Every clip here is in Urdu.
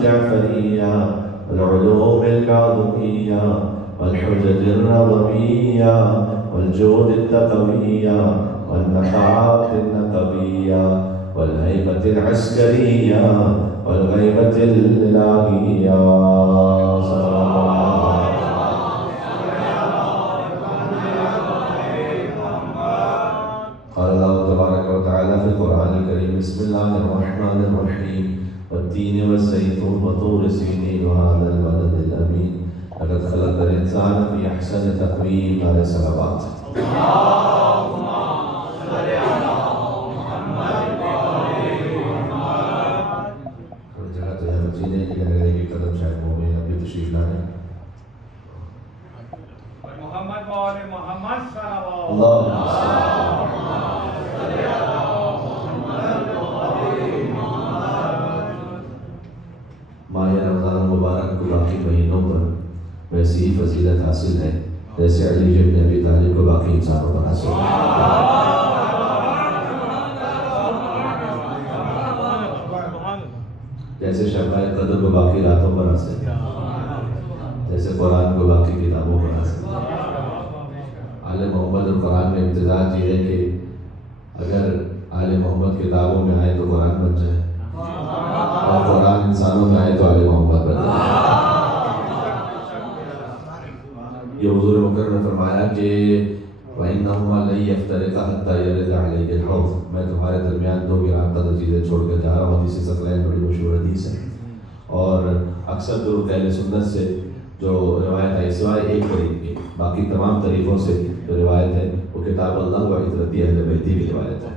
الجعفرية والعلوم الكاظمية والحجج الرضوية والجود التقوية والنقاعات النقوية والهيبة العسكرية والغيبة الإلهية. قال الله تبارك وتعالى في القرآن الكريم: بسم الله الرحمن الرحيم والتين والزيتون وطور سينين وهذا البلد الأمين لقد خلقنا الإنسان في أحسن تقويم. عليه الصلوات. اللهم صل على محمد وآل محمد. ہر جگہ تو یہ مسجد ہے لیکن اگر ایک قدم شاید مومن ابھی تشریف لائیں. محمد وآل محمد صلوات. اللهم ماہ رمضان المبارک کو باقی مہینوں پر ویسی ہی فضیلت حاصل ہے جیسے علی بن ابی طالب کو باقی انسانوں پر حاصل ہے. جیسے شب قدر کو باقی راتوں پر حاصل ہے، جیسے قرآن کو باقی کتابوں پر حاصل ہے. آل محمد اور قرآن میں امتزاج یہ ہے کہ اگر آل محمد کتابوں میں آئے تو قرآن بن جائے، اور قرآن انسانوں میں آئے تو آل محمد بن جائے. یہ حضور مکرم نے فرمایا کہ وَإِنَّهُمَا لَن يَفْتَرِقَا حَتَّى يَرِدَ عَلَيَّ الْحَوْض. میں تمہارے درمیان دو گران تر چیزیں چھوڑ کر جا رہا ہوں. حدیث ثقلین بڑی مشہور حدیث ہے، اور اکثر درود اہل سنت سے جو روایت ہے سوائے ایک طریق کی باقی تمام طریقوں سے جو روایت ہے وہ کتاب اللہ و عطرتی اہل بیتی کی روایت ہے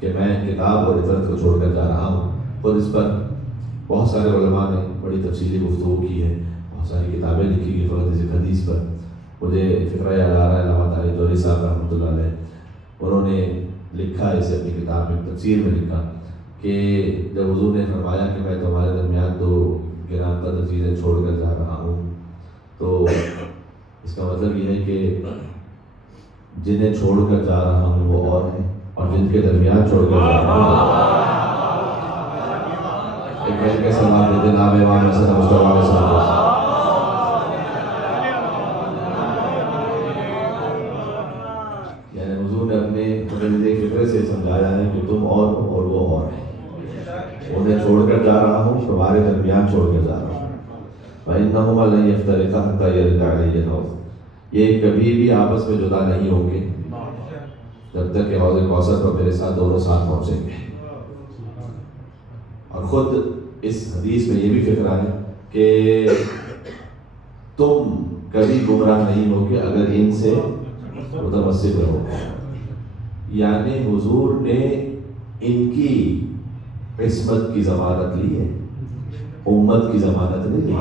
کہ میں کتاب اور عطرت کو چھوڑ کر جا رہا ہوں. خود اس پر بہت سارے علماء نے بڑی تفصیلی گفتگو کی ہے، بہت ساری کتابیں لکھی گئی فقط اس حدیث پر. مجھے فکرہ یاد آ رہا ہے علامہ طارق جوہری صاحب رحمۃ اللہ علیہ، انہوں نے لکھا اسے اپنی کتاب میں تفسیر میں لکھا کہ جب حضور نے فرمایا کہ میں تمہارے درمیان دو گران تر چیزیں چھوڑ کر جا رہا ہوں، تو اس کا مطلب یہ ہے کہ جنہیں چھوڑ کر جا رہا ہوں وہ اور ہیں، اور جن کے درمیان چھوڑ کر جا رہا ہوں ایک کے سلام دیتے نام امام حسن مصطفیٰ علیہ السلام. یعنی حضور نے اپنے فکرے سے سمجھایا ہے کہ تم اور وہ اور ہیں. انہیں چھوڑ کر جا رہا ہوں، تمہارے درمیان چھوڑ کر جا رہا ہوں. وَإِنَّهُمَا لَن يَفْتَرِقَا حَتَّى يَرِدَ عَلَيَّ الْحَوْض. یہ کبھی بھی آپس میں جدا نہیں ہوں گے جب تک کہ حوض کوثر پر میرے ساتھ دونوں ساتھ پہنچیں گے. اور خود اس حدیث میں یہ بھی فکر ہے کہ تم کبھی گمراہ نہیں ہوگے اگر ان سے متمسک رہو. یعنی حضور نے ان کی عصمت کی ضمانت لی ہے، امت کی ضمانت نہیں لی.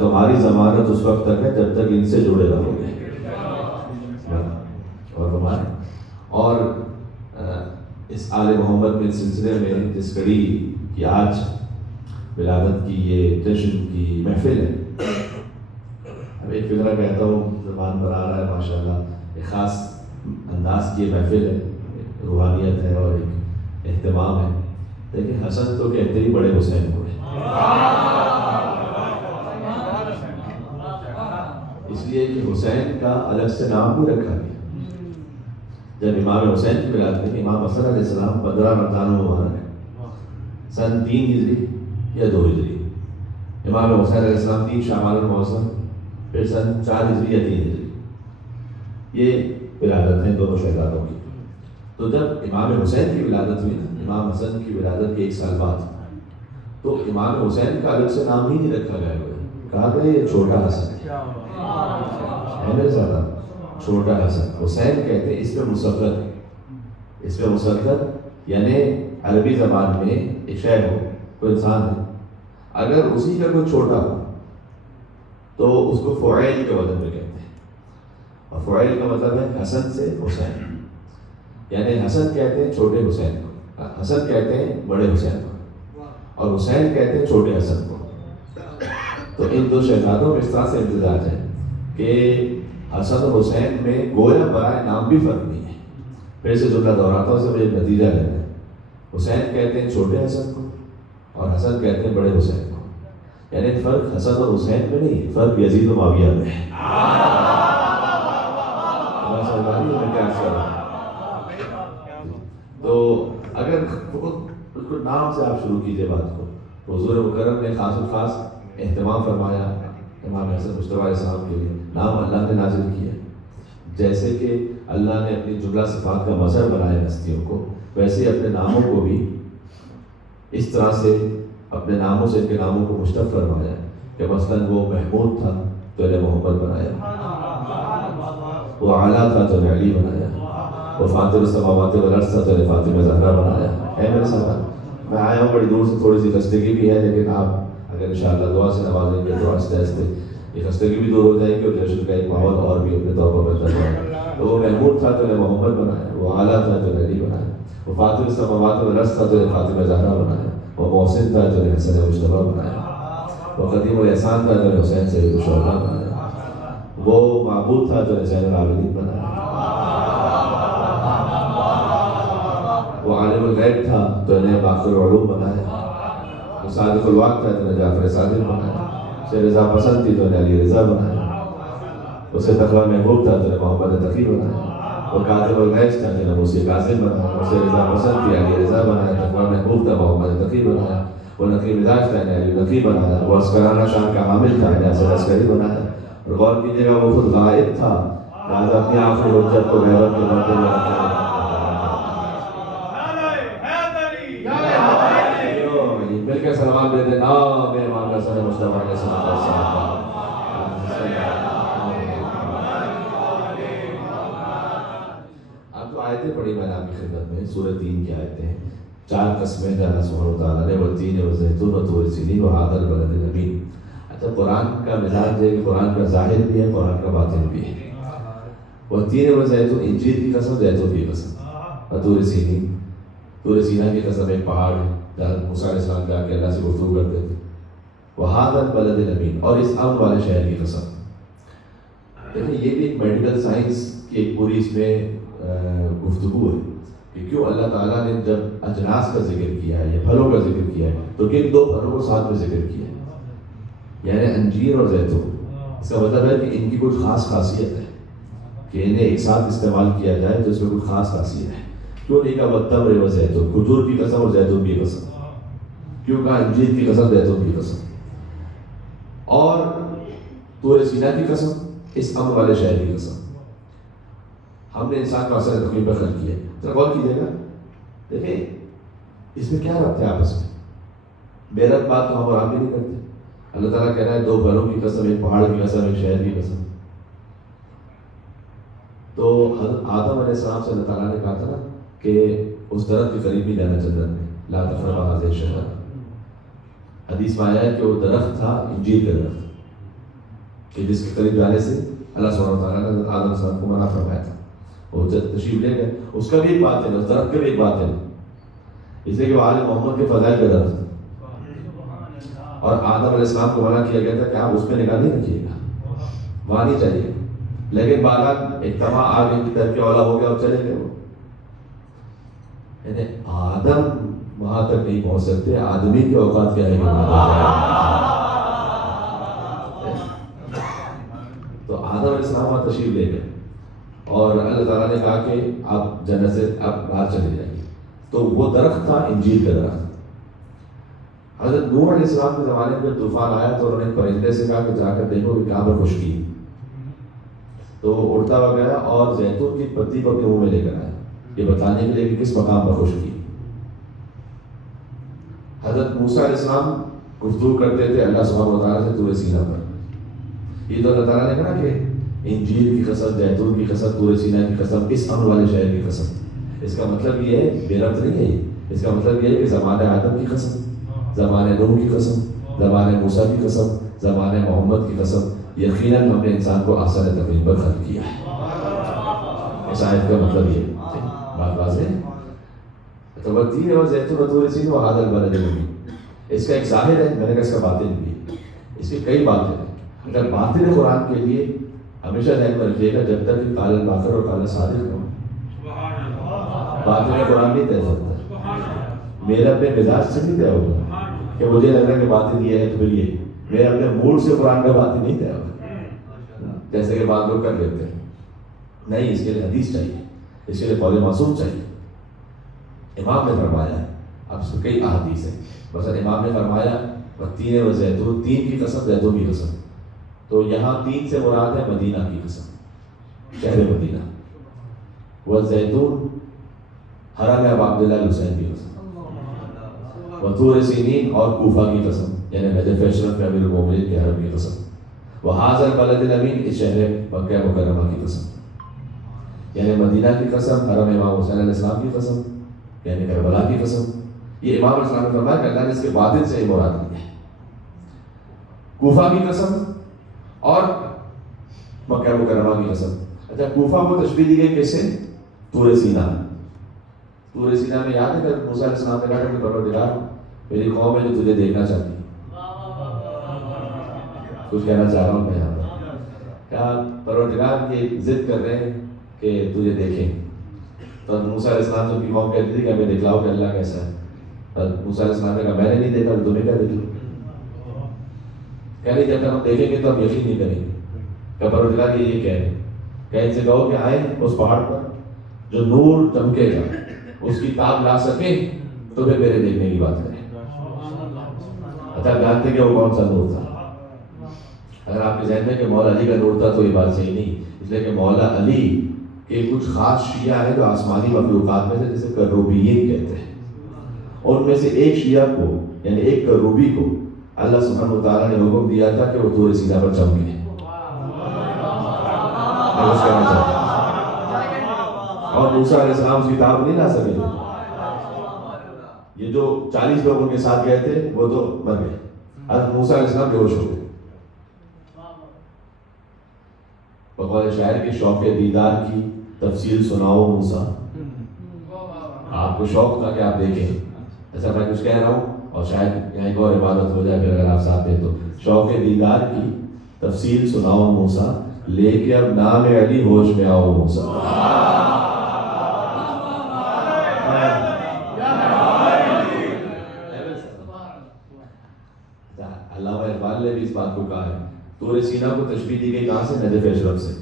تمہاری ضمانت اس وقت تک ہے جب تک ان سے جڑے رہو گے. اور اس آل محمد کے سلسلے میں جس کڑی کی آج ولادت کی یہ جشن کی محفل ہے، اب ایک فکرہ کہتا ہوں زبان پر آ رہا ہے ماشاءاللہ، ایک خاص انداز کی محفل ہے، روحانیت ہے اور ایک اہتمام ہے. دیکھیں حسن تو کہتے ہی بڑے حسین کو ہے، اس لیے کہ حسین کا الگ سے نام بھی رکھا گیا. جب امام حسین کی ولادت میں امام حسن علیہ السلام 15 رمضان مبارک سن 3 ہجری یا 2 ہجری، امام حسین علیہ السلام 3 شعبان المعظم، پھر سن 4 ہجری یا 3 ہجری، یہ ولادت ہیں دونوں شہزادوں کی. تو جب امام حسین کی ولادت ہوئی نا، امام حسن کی ولادت کے 1 سال بعد، تو امام حسین کا الگ سے نام ہی نہیں رکھا گیا. کہا گیا یہ چھوٹا حسن ہے میرے ساتھ، چھوٹا حسن. حسین کہتے ہیں اس میں مسغر، اس میں مسغر یعنی عربی زبان میں ایک شے ہو، کوئی انسان ہے، اگر اسی کا کوئی چھوٹا ہو تو اس کو فعیل کے وزن میں کہتے ہیں. اور فعیل کا مطلب ہے حسن سے حسین، یعنی حسن کہتے ہیں چھوٹے حسین کو، حسن کہتے ہیں بڑے حسین کو، اور حسین کہتے ہیں چھوٹے حسن کو. تو ان دو شہزادوں میں اس طرح سے امتزاج ہے کہ حسن اور حسین میں گویا برائے نام بھی فرق نہیں ہے. پھر سے جملہ دہراتا ہوں سے مجھے نتیجہ لینا ہے. حسین کہتے ہیں چھوٹے حسن کو اور حسن کہتے ہیں بڑے حسین کو. یعنی فرق حسن اور حسین میں نہیں، فرق یزید و معاویہ میں ہے. تو اگر بالکل نام سے آپ شروع کیجئے بات کو، تو حضور مکرم نے خاص الخاص اہتمام فرمایا امام حسن مجتبیٰ علیہ السلام کے لیے. نام اللہ نے نازل کیا، جیسے کہ اللہ نے اپنی جملہ صفات کا مظہر بنایا ہستیوں کو، ویسے اپنے ناموں کو بھی اس طرح سے اپنے ناموں سے ان کے ناموں کو مشتق فرمایا کہ مثلاً وہ محمود تھا تو انہیں محمد بنایا، وہ اعلیٰ تھا تو انہیں علی بنایا، وہ فاطر السماوات والارض تھا تو انہیں فاطمہ زہرا بنایا. ہے میرے ساتھ؟ میں آیا ہوں بڑی دور سے، تھوڑی سی خستگی بھی ہے، لیکن آپ اگر انشاءاللہ دعا سے نوازیں گے، دعا سے آہستہ یہ خستگی بھی دور ہو جائے گی اور جشن کا ایک ماحول اور بھی اپنے طور پر بنتا جائے. تو وہ محمود تھا تو انہیں محمد بنایا، وہ اعلیٰ تھا تو انہیں علی بنایا، وہ فاطر السماوات والارض تھا تو انہیں فاطمہ زہرا بنایا، وہ محسن تھا تو انہیں حسن مجتبیٰ بنایا، وہ قدیم الاحسان تھا تو انہیں حسین سید الشہداء بنایا، وہ معبود تھا تو انہیں زین العابدین بنایا، وہ عالم الغیب تھا تو انہیں باقر العلوم بنایا، وہ صادق الوقت تھا تو انہیں جعفر صادق بنایا، اسے رضا پسند تھی تو انہیں علی رضا بنایا، اسے تقویٰ محبوب تھا تو انہیں محمد تقی بنایا، وہ کاظم الغیظ تھا تو انہیں موسی کاظم بنایا، اسے رضا پسند تھی علی رضا بنایا، تقویٰ محبوب تھا محمد تقی بنایا، وہ نقی مزاج تھا انہیں علی نقی بنایا، وہ عسکرانہ شان کا حامل تھا انہیں اسد عسکری بنایا. اور غور کیجیے گا وہ خود غائب تھا، لہٰذا اپنی آخری حجت کو غیبت کے پردے میں رکھا. مل کے سلام دیتے نام امام حسن مجتبیٰ علیہ السلام. اب تو آیتیں پڑھی میں نے آپ کی خدمت میں، سورہ 3 کی آیتیں ہیں. 4 قسمیں جو اللہ سبحانہ وتعالیٰ نے، والتین والزیتون وطور سینین وہذا البلد الامین. اچھا، قرآن کا مزاج ہے کہ قرآن کا ظاہر بھی ہے، قرآن کا باطن بھی ہے. والتین والزیتون، انجیل کی قسم، زیتون کی قسم. وطور سینین، طور سینا کی قسم ایک پہاڑ ہے جہاں موسیٰ علیہ السلام جا کے اللہ سے گفتگو کرتے تھے. وہذا البلد الامین، اور اس امن والے شہر کی قسم. دیکھیں یہ بھی ایک میڈیکل سائنس کی ایک پوری اس میں گفتگو ہے کہ کیوں اللہ تعالیٰ نے جب اجناس کا ذکر کیا ہے یا پھلوں کا ذکر کیا ہے تو کن 2 پھلوں کو ساتھ میں ذکر کیا ہے، یعنی انجیر اور زیتون. اس کا مطلب ہے کہ ان کی کچھ خاص خاصیت ہے کہ انہیں ایک ساتھ استعمال کیا جائے تو اس میں کچھ خاص خاصیت ہے. کیوں نہیں کہا والتمر والزیتون، کھجور کی قسم اور زیتون کی قسم؟ کیوں کہا انجیر کی قسم، زیتون کی قسم؟ اور طور سینا کی قسم، اس امن والے شہر کی قسم. ہم نے انسان کو اثر تقریب پر خلق کیا ہے. ذرا غور کیجیے گا، دیکھیں اس میں کیا ربط ہے آپس میں؟ بےربط بات تو ہم اور آپ بھی نہیں کرتے. اللہ تعالیٰ کہہ رہا ہے 2 پھلوں کی قسم، ایک پہاڑ کی قسم، ایک شہر کی قسم. تو حضرت آدم علیہ السلام سے اللہ تعالیٰ نے کہا تھا نا کہ اس درخت کے قریب بھی جانا جنت میں، لا تقربا هذه الشجرة. حدیث میں آیا ہے کہ وہ درخت تھا انجیر کا درخت کہ جس کے قریب جانے سے اللہ سبحانہ وتعالیٰ نے حضرت آدم علیہ السلام کو منع فرمایا تھا. وہ تشریف لے گئے، اس کا بھی ایک بات ہے، اس درخت کا بھی ایک بات ہے، اس لیے کہ وہ آل محمد کے فضائل کا درخت ہے. اور آدم علیہ السلام کو منع کیا گیا تھا کہ آپ اس پہ نگاہ نہیں رکھیے گا، وہاں نہیں چاہیے. لیکن بعد ایک تمام آگے کی طرف کے اولا ہو گیا اور چلے گئے. وہ یعنی آدم وہاں تک نہیں پہنچ سکتے، آدمی کے اوقات کیا ہے تو آدم علیہ السلام وہاں تشریف لے گئے اور اللہ تعالیٰ نے کہا کہ آپ جنت سے آپ باہر چلے جائیں. تو وہ درخت تھا انجیر کا درخت. حضرت نوح علیہ السلام کے زمانے میں جب طوفان آیا تو انہوں نے پرندے سے کہا کہ جا کر دیکھو کہ کہاں پر خشکی. تو وہ اڑتا ہوا گیا اور زیتون کی پتی کو اپنے منہ میں لے کر آیا، یہ بتانے کے لیے کہ کس مقام پر خشکی. حضرت موسیٰ علیہ السلام گفتگو کرتے تھے اللہ سبحانہ وتعالیٰ سے طور سینا پر. یہ تو اللہ تعالیٰ نے کہا کہ انجیر کی قسم، زیتون کی قسم، طور سینا کی قسم، اس امن والے شہر کی قسم. اس کا مطلب یہ ہے، بے ربط نہیں ہے. اس کا مطلب یہ ہے کہ زمانہ آدم کی قسم، زمانہ نوح کی قسم، زمانہ موسیٰ کی قسم، زمانہ محمد کی قسم، یقیناً ہم نے انسان کو احسن تقویم پر خلق کیا ہے. اس آیت کا مطلب یہ بات واضح ہے. تو والتین والزیتون وطور سینین وہذا البلد الامین، اس کا ایک ظاہر ہے، میں نے کہا اس کا باطن بھی ہے. اس کی کئی باتیں ہیں. اگر باطن قرآن کے لیے ہمیشہ ذہن میں رکھیے گا جب تک کہ قال الباقر اور قال صادق نہ ہو، باطن قرآن نہیں طے سکتا. میرا اپنے مزاج سے نہیں طے ہوگا. کہ مجھے لگ رہا ہے کہ باتیں یہ ہے تو پھر یہ میرے اپنے موڈ سے قرآن کا باتیں نہیں طے جیسے کہ بعض لوگ کر لیتے ہیں. نہیں، اس کے لیے حدیث چاہیے، اس کے لیے قول معصوم چاہیے. امام نے فرمایا ہے، اب اس میں کئی احادیث ہیں، مثلا امام نے فرمایا والتین والزیتون، تین کی قسم، زیتون کی قسم. تو یہاں تین سے مراد ہے مدینہ کی قسم، شہر مدینہ. والزیتون حرم ابو عبداللہ حسین کی قسم. وطور سینین اور کوفہ کی قسم، یعنی نجف اشرف امیر المومنین کے حرم کی قسم. وہذا البلد الامین، اس شہر مکہ مکرمہ کی قسم، یعنی مدینہ کی قسم، حرم امام حسین علیہ السلام کی قسم، یعنی کربلا کی قسم. یہ امام علیہ السلام نے فرمایا کہ اللہ نے اس کے باطن سے مراد لی ہے. کوفہ کی قسم اور مکہ مکرمہ کی قسم. اچھا، کوفہ کو تشبیہ دی گئی کیسے؟ طور سینا. طور سینا میں یاد ہے کہ موسیٰ علیہ السلام نے کہا کہ پروردگار میری قوم ہے جو تجھے دیکھنا چاہتی ہے. کچھ کہنا چاہ رہا ہوں میں یہاں پر، کہا پروردگار یہ ضد کر رہے ہیں کہ تجھے دیکھیں. تو موسیٰ علیہ السلام کی قوم کہتی تھی کہ ہمیں دکھلاؤ کہ اللہ کیسا ہے. موسیٰ علیہ السلام نے کہا میں نے نہیں دیکھا تو تمہیں کیا دیکھ لو. کہہ رہی جب تک ہم دیکھیں گے تو ہم یقین نہیں کریں گے. کہ پروردگار یہ کہہ رہے ہیں کہ ان سے کہو کہ آئیں اس پہاڑ پر جو نور چمکے گا اس کی تاب لا سکیں تو پھر میرے دیکھنے کی بات کریں. اچھا، جانتے کہ وہ کون سا نور تھا؟ اگر آپ کے ذہن میں کہ مولا علی کا نور تھا تو یہ بات صحیح نہیں، اس لیے کہ مولا علی کے کچھ خاص شیعہ ہیں جو آسمانی مخلوقات میں سے جسے کروبیین کہتے ہیں. ان میں سے ایک شیعہ کو یعنی ایک کروبی کو اللہ سبحانہ وتعالیٰ نے حکم دیا تھا کہ وہ طور سینا پر چمکے. اور موسیٰ علیہ السلام اس کی تاب نہیں لا سکے تھے. یہ جو 40 لوگ ان کے ساتھ گئے تھے وہ تو مر گئے. حضرت موسیٰ علیہ السلام بے ہوش ہو گئے. بقول شاعر کے شوق دیدار کی تفصیل سناؤ موسیٰ. آپ کو شوق تھا کہ آپ دیکھیں. ایسا میں کچھ کہہ رہا ہوں اور شاید یہاں ایک اور عبادت ہو جائے پھر اگر آپ ساتھ دیں تو. شوق دیدار کی تفصیل سناؤ موسیٰ، لے کے اب نام علی ہوش میں آؤ موسیٰ. علامہ اقبال نے بھی اس بات کو کہا ہے. طور سینا کو تشبیہ دی گئی کہاں سے؟ نجف اشرف سے.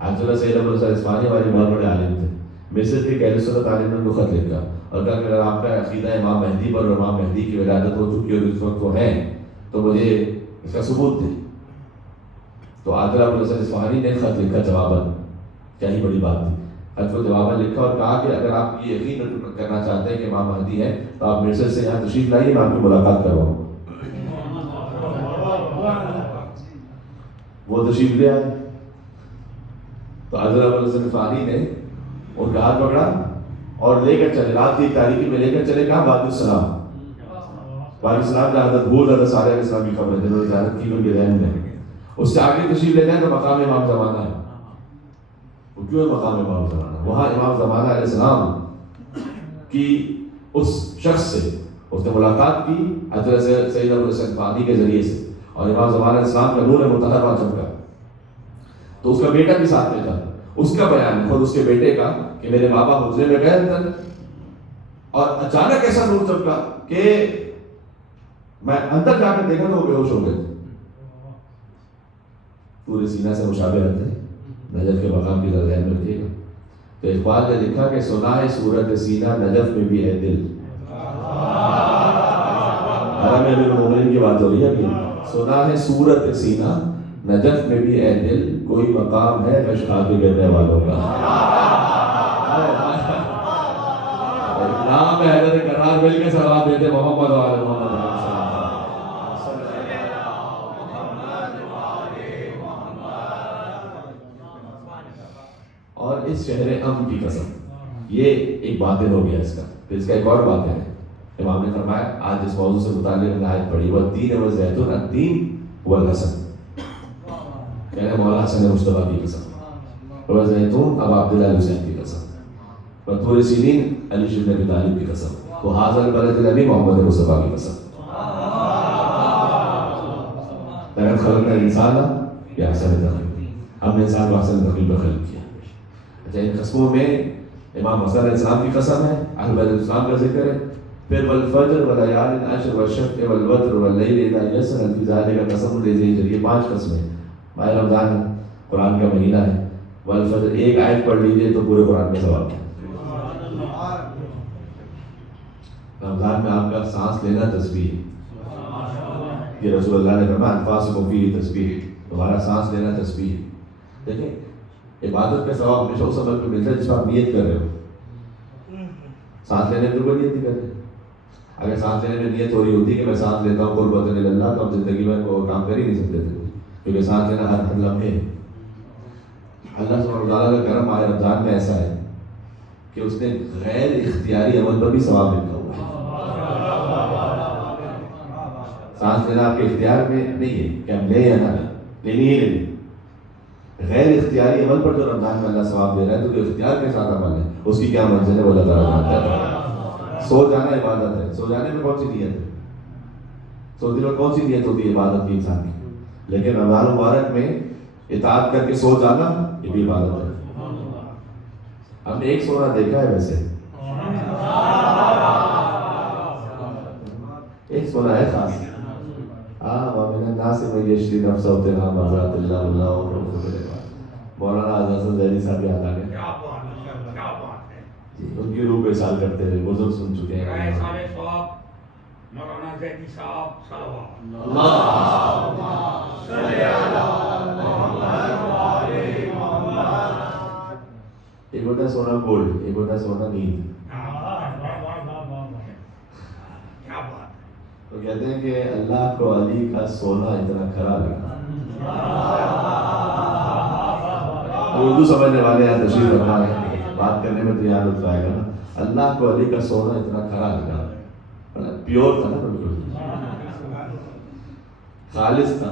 حضرت اللہ سید ابو الحسن اصفہانی ہمارے بہت بڑے عالم تھے. مصر کے اہل سنت عالم نے ان کو خط لکھا اور کہا کہ اگر آپ کا عقیدہ امام مہدی پر اور امام مہدی کی ولادت ہو چکی اور اس وقت وہ ہے تو مجھے اس کا ثبوت دیں. تو حضرت ابو الحسن اصفہانی نے خط لکھا جواباً. کیا ہی بڑی بات تھی. خط کو جواباً لکھا اور کہا کہ اگر آپ یہ یقین کرنا چاہتے ہیں کہ امام مہدی ہے تو آپ مصر سے یہاں تشریف لائیے، میں آپ کی ملاقات کرواؤں. وہ تشریف لے آئے تو حضرت ابو الحسن اصفہانی نے ان کا ہاتھ پکڑا اور لے کر چلے. رات کی تاریکی میں لے کر چلے. کہاں؟ وادی السلام. وادی السلام کا حضرت بھول حضرت صالح علیہ السلام کی خبر ہے جنہوں نے زیارت کی ان کے ذہن میں. اس سے آگے تشریف لے جائیں تو مقام امام زمانہ ہے. وہ کیوں ہے مقام امام زمانہ؟ وہاں امام زمانہ علیہ السلام کی اس شخص سے اس نے ملاقات کی حضرت سید ابو الحسن اصفہانی کے ذریعے سے اور امام زمانہ علیہ السلام کا نور مطہر وہاں چمکا. تو اس کا بیٹا بھی ساتھ میں تھا. اس کا بیان خود اس کے بیٹے کا کہ میرے بابا حجرے میں گئے اندر اور اچانک ایسا نور چمکا کہ میں اندر جا کر دیکھا تو وہ بے ہوش ہو گئے تھے. طور سینا سے مشابہت ہے. نجف کے مقام کی ذہن میں رکھیے گا. تو اقبال نے لکھا کہ سنا ہے صورت سینا نجف میں بھی ہے دل. حرم امیر المومنین کی بات ہو رہی ہے. سنا ہے صورت سینا نجف میں بھی اے دل، کوئی مقام ہے کشخا کے گرنے والوں کا. نام ہے حضرت کرار مل کے سلام دیتے محمد و آل محمد. اور اس شہر امن کی قسم، یہ ایک باطن ہو گیا اس کا. پھر اس کا ایک اور باطن ہے. امام نے فرمایا آج اس موضوع سے متعلق آیت پڑھی والتین والزیتون، التین والحسن، کہنے مولا حسن مصطفیٰ کی قسم، والزیتون ابو عبداللہ حسین کی قسم، وطور سینین علی بن ابی طالب کی قسم، وہذا البلد الامین محمد مصطفیٰ کی قسم. لقد خلقنا الانسان فی احسن تقویم، ہم نے انسان کو احسن تقویم پر خلق کیا. اچھا، ان قسموں میں امام حسن علیہ السلام کی قسم ہے، اہل بیت الاسلام کا ذکر ہے، پھر والفجر ولیال عشر والشفع والوتر واللیل اذا یسر فی ذلک قسم لذی حجر، یہ 5 قسمیں. ماہ رمضان قرآن کا مہینہ ہے. والفجر ایک آیت پڑھ لیجئے تو پورے قرآن کا ثواب ہے. رمضان میں آپ کا سانس لینا تسبیح ہے. یہ رسول اللہ نے فرمایا انفاسکم فیہ تسبیح، تمہارا سانس لینا تسبیح ہے. دیکھیں عبادت کا ثواب ہمیشہ اس عمل پہ ملتا ہے جس پر آپ نیت کر رہے ہو. سانس لینے میں کوئی نیت نہیں کرتے. اگر سانس لینے میں نیت ہو رہی ہوتی کہ میں سانس لیتا ہوں قربۃ اللہ، تو ہم زندگی میں کوئی کام کر ہی نہیں سکتے تھے، کیونکہ سانس لینا ہر لمحے ہے. اللہ سبحانہ وتعالیٰ کا کرم ماہ رمضان میں ایسا ہے کہ اس نے غیر اختیاری عمل پر بھی ثواب لکھا ہوا ہے. سانس لینا آپ کے اختیار میں نہیں ہے کہ ہم لیں یا نہ لیں، لینی ہی لینی. غیر اختیاری عمل پر جو رمضان میں اللہ ثواب دے رہا ہے، تو جو اختیار کے ساتھ عمل ہے اس کی کیا منزل ہے وہ اللہ تعالیٰ جانتا ہے. سو جانا عبادت ہے. سو جانے میں کون سی نیت ہے؟ سوتے وقت کون سی نیت ہوتی ہے عبادت کی انسان کی؟ لیکن رمضان مبارک میں اطاعت کر کے سو جانا یہ بھی عبادت ہے. ہم نے ایک سونا دیکھا ہے ویسے، ایک سونا ہے خاص. وَمِنَ النَّاسِ مَن يَشْرِي نَفْسَهُ ابْتِغَاءَ مَرْضَاتِ اللَّهِ وَاللَّهُ غَفُورٌ رَحِيمٌ. مولانا اعظم حسن ظہری صاحب یاد آ گئے. کیا بات ہے. ان کی روح پہ سال کرتے ہوئے بزرگ سن چکے ہیں. سارے ثواب مولانا ظہری صاحب صلوات. اللہم صلی علی محمد وآل محمد. ایک ہوتا ہے سونا گولڈ، ایک ہوتا ہے سونا نیند. تو کہتے ہیں کہ اللہ کو علی کا سونا اتنا کھرا لگا. اردو سمجھنے والے یہاں تشریف رکھا ہے، بات کرنے میں تو یاد ہوتا ہے نا. اللہ کو علی کا سونا اتنا کھرا لگا، پیور تھا نا، بالکل خالص تھا.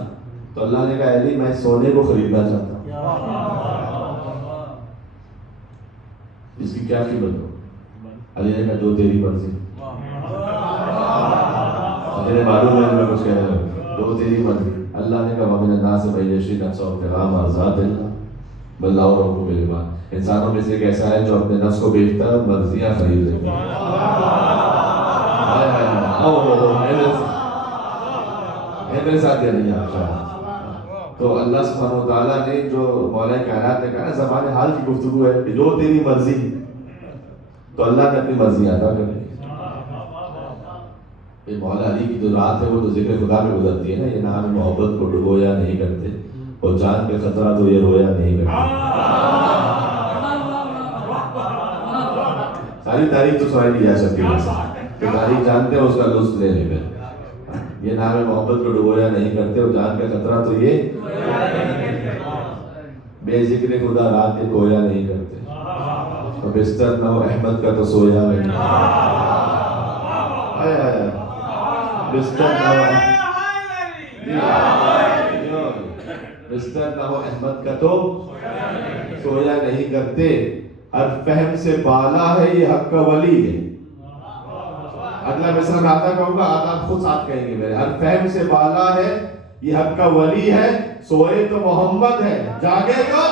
تو اللہ نے کہا علی میں سونے کو خریدنا چاہتا ہوں. اس کی کیا قیمت ہو؟ علی نے کہا جو تیری مرضی. مجھے معلوم ہے میں کچھ کہہ رہا ہوں، جو تیری مرضی. اللہ نے کہا وَمِنَ النَّاسِ مَن يَشْرِي نَفْسَهُ ابْتِغَاءَ مَرْضَاتِ اللَّهِ وَاللَّهُ رَءُوفٌ بِالْعِبَادِ. انسانوں میں سے ایک ایسا ہے جو اپنے نفس کو بیچتا ہے، مرضیاں خرید لیتا ہے. میرے ساتھ یہ نہیں آپ. تو اللہ سبحانہ وتعالیٰ نے جو مولا کائنات نے کہا نا زبان حال کی گفتگو ہے کہ جو تیری مرضی، تو اللہ نے اپنی مرضی ادا کر لی. مولا علی کی جو رات ہے وہ تو ذکر خدا میں گزرتی ہے نا. یہ نام محبت کو ڈبویا نہیں کرتے، اور جان کے خطرہ تو یہ رویا نہیں کرتے. ساری تاریخ تو سنائی نہیں جا سکتی، جو تاریخ جانتے ہیں اس کا لطف لے لے گا. یہ نام محبت کو ڈبویا نہیں کرتے، اور جان کا خطرہ تو یہ بے ذکر خدا رات کے کویا نہیں کرتے. اور بستر نہ ہو احمد کا تو سویا نہیں. بستر نہ ہو احمد کا تو سویا نہیں کرتے. ہر فہم سے بالا ہے یہ حق کا ولی ہے. اگلا مصرع میں آتا کہوں گا، آپ خود ساتھ کہیں گے میرے. ہر فہم سے بالا ہے یہ حق کا ولی ہے، سوئے تو محمد ہے، جاگے تو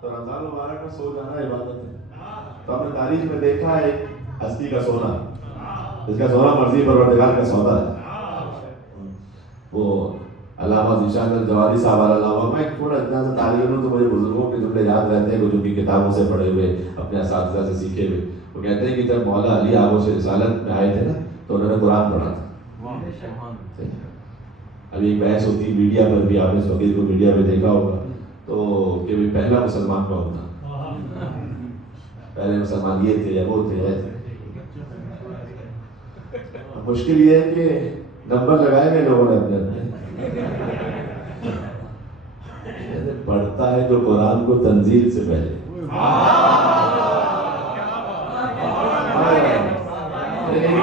تو رمضان مبارک میں سو جانا عبادت ہے. تو ہم نے تاریخ میں دیکھا ہے ہستی کا سونا، اس کا سونا مرضی پروردگار کا سودا ہے. وہ علامہ ذیشان الجوادی صاحب اللہ، میں تھوڑا اتنا سا طالب ہوں تو مجھے بزرگوں کے جملے یاد رہتے ہیں جو کی کتابوں سے پڑھے ہوئے، اپنے اساتذہ سے سیکھے ہوئے. وہ کہتے ہیں کہ جب مولا علی آغوش رسالت میں آئے تھے نا تو انہوں نے قرآن پڑھا تھا. ابھی ایک بحث ہوتی میڈیا پر بھی، آپ نے اس وقت کو میڈیا پہ دیکھا ہوگا، تو کہ بھی پہلا مسلمان کون تھا، پہلے مسلمان یہ تھے یا وہ تھے. مشکل یہ ہے کہ نمبر لگائے گئے لوگوں نے اپنے اپنے. پڑھتا ہے جو قرآن کو تنزیل سے پہلے.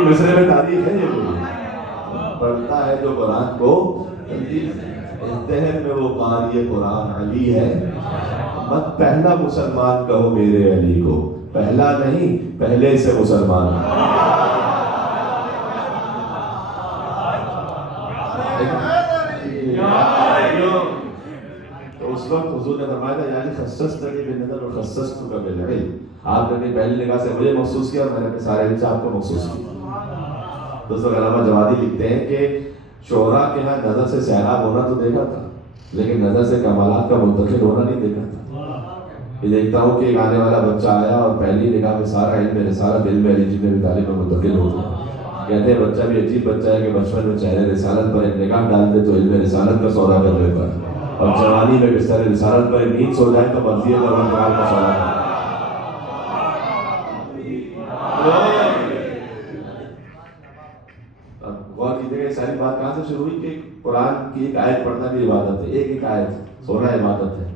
مصرے میں تاریخ ہے یہ. پڑھتا ہے جو قرآن کو تنزیل سے. انتہر میں وہ قاری قرآن علی ہے. مت پہلا مسلمان کہو میرے علی کو، پہلا نہیں پہلے سے مسلمان. اس وقت حضور نے فرمایا تھا یعنی خصصتنی بالنظر وخصصتک بالعلم، آپ نے اپنی پہلی نگاہ سے مجھے مخصوص کیا اور میں نے اپنے سارے علم سے آپ کو مخصوص کیا۔ تو اس وقت علامہ جوادی لکھتے ہیں کہ شعراء کے ہاں نظر سے سیراب ہونا تو دیکھا تھا، لیکن نظر سے کمالات کا منتقل ہونا نہیں دیکھا تھا۔ یہ دیکھتا ہوں کہ ایک آنے والا بچہ آیا اور پہلی نگاہ میں سارا علم رسالت علم علی جتنے بھی تعلیم میں منتقل ہو گیا۔ کہتے ہیں بچہ بھی عجیب بچہ ہے کہ بچپن میں چہرے رسالت پر ایک نگاہ ڈال دے تو علم رسالت کا سودا کر لیتا ہے، اور جوانی میں بستر رسالت پر ایک نیند سو جائے تو مرضی پروردگار کا سودا کر لیتا ہے۔ غور کیجیے گا ساری بات کہاں سے شروع ہوئی کہ قرآن کی ایک آیت پڑھنا بھی عبادت ہے، ایک آیت سونا عبادت ہے،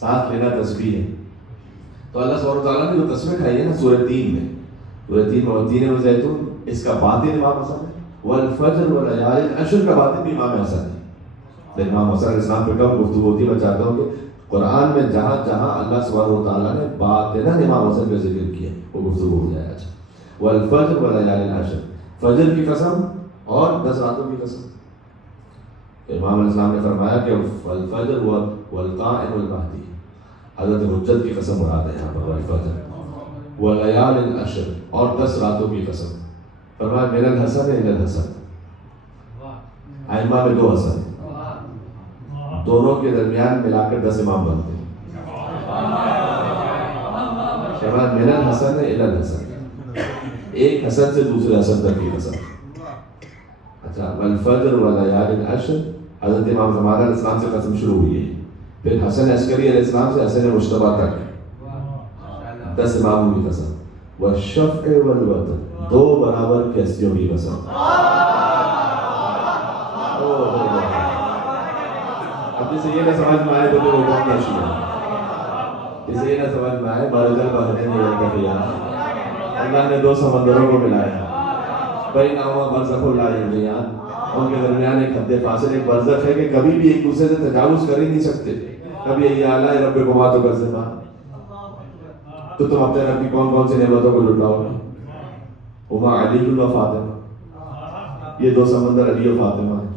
سانس لینا تسبیح ہے۔ تو اللہ سبحانہ وتعالیٰ نے جو قسمیں کھائی ہے نا سورہ تین میں، سورہ تین میں تین وزیتون، اس کا باطن امام حسن ہے، والفجر والیال العشر کا باطن بھی امام حسن ہے۔ لیکن امام حسن علیہ السلام پہ کم گفتگو ہوتی ہے، میں چاہتا ہوں کہ قرآن میں جہاں جہاں اللہ سبحانہ وتعالیٰ نے باطناً امام حسن کا ذکر کیا وہ گفتگو ہو جائے آج۔ والفجر والیال العشر، فجر کی قسم اور 10 راتوں کی قسم۔ امام علیہ السلام نے فرمایا کہ الفجر والقائم والمہدی، حضرت حجت کی قسم مراد ہے یہاں پر، والفجر والیال العشر، اور 10 راتوں کی قسم۔ فرمایا من الحسن الی الحسن، ائمہ میں 2 حسن ہیں، دونوں کے درمیان ملا کر 10 امام بنتے ہیں۔ فرمایا من الحسن الی الحسن، ایک حسن سے دوسرے حسن تک کی قسم۔ اچھا، والفجر والیال العشر، حضرت امام زمان علیہ السلام سے قسم شروع ہوئی ہے، پھر حسن عسکری علیہ السلام سے حسن مجتبیٰ تک 10 اماموں کی قسم۔ والشفع والوتر، 2 برابر کی ہستیوں کی قسم۔ اب جسے یہ نہ سمجھ میں آئے تو وہ کون نشی ہے، جسے یہ نہ سمجھ میں آئے مرج البحرین یلتقیان، اللہ نے 2 سمندروں کو ملایا، بینہما برزخ لا یبغیان، ان کے درمیان ایک حد فاصل، ایک برزخ ہے کہ کبھی بھی ایک دوسرے سے تجاوز کر ہی نہیں سکتے۔ کبھی یہ اعلیٰ ربکما تکذبان، تو تم اپنے رب کی کون کون سی نعمتوں کو لٹاؤ گے؟ ہما علی و فاطمہ، یہ 2 سمندر علی و فاطمہ ہیں،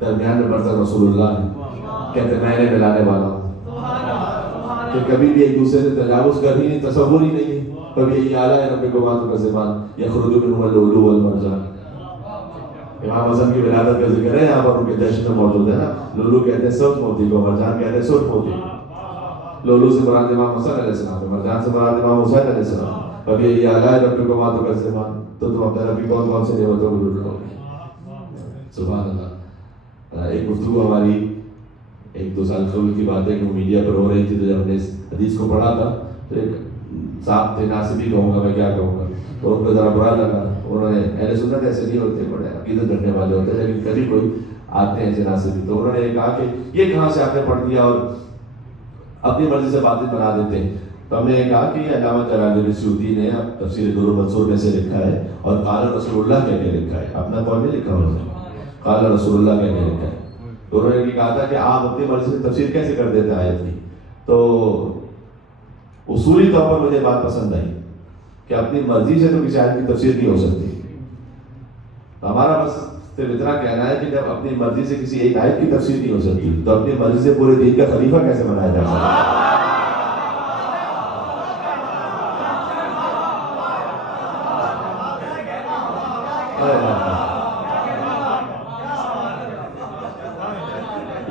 درمیان میں برزخ رسول اللہ ہے، کہتے میں نے ملانے والا ہوں، کہ کبھی بھی ایک دوسرے سے تجاوز کر ہی نہیں، تصور ہی نہیں ہے۔ کبھی یہ اعلیٰ ربکما تکذبان، یخرج منہما اللؤلؤ والمرجان۔ امام حسن کی ولادت کا ذکر ہے یہاں پر، ان کے جشن میں موجود ہے نا، لولو کہتے ہیں سرخ موتی کو، مرجان کہتے ہیں سرخ موتی کو۔ لولو سے مراد امام حسن علیہ السلام ہے، مرجان سے مراد امام حسین علیہ السلام۔ کبھی یہ اعلیٰ ربکما تکذبان، تو تم اپنے رب کی کون کون سی نعمتوں کو لٹاؤ گے؟ سبحان اللہ۔ ایک گفتگو ہماری 1-2 سال قبل کی بات ہے کہ میڈیا پر ہو رہی تھی، تو جب ہم نے اس حدیث کو پڑھا تھا تو ایک صاحب تھے، ناصبی کہوں گا میں، کیا کہوں گا، تو ان کو ذرا برا لگا۔ انہوں نے، اہل سنت ایسے نہیں ہوتے، بڑے عقیدت رکھنے والے ہوتے ہیں، لیکن کبھی کوئی آتے ہیں ایسے ناصبی، تو انہوں نے کہا کہ یہ کہاں سے آپ نے پڑھ دیا اور اپنی مرضی سے باتیں بنا دیتے ہیں۔ تو ہم نے یہ کہا کہ یہ علامہ جلال الدین سیوطی نے تفسیر در المنصور میں سے لکھا ہے، اور قال رسول اللہ کہہ کے لکھا ہے، اپنا قول نہیں لکھا انہوں نے، قال رسول اللہ کہہ کے لکھا ہے۔ تو انہوں نے یہ کہا تھا کہ آپ اپنی مرضی سے تفسیر کیسے کر دیتے ہیں آیت کی؟ تو اصولی طور پر مجھے بات پسند آئی کہ اپنی مرضی سے تو کسی آیت کی تفسیر نہیں ہو سکتی۔ ہمارا بس صرف اتنا کہنا ہے کہ جب اپنی مرضی سے کسی ایک آیت کی تفسیر نہیں ہو سکتی تو اپنی مرضی سے پورے دین کا خلیفہ کیسے بنایا جا سکتا ہے؟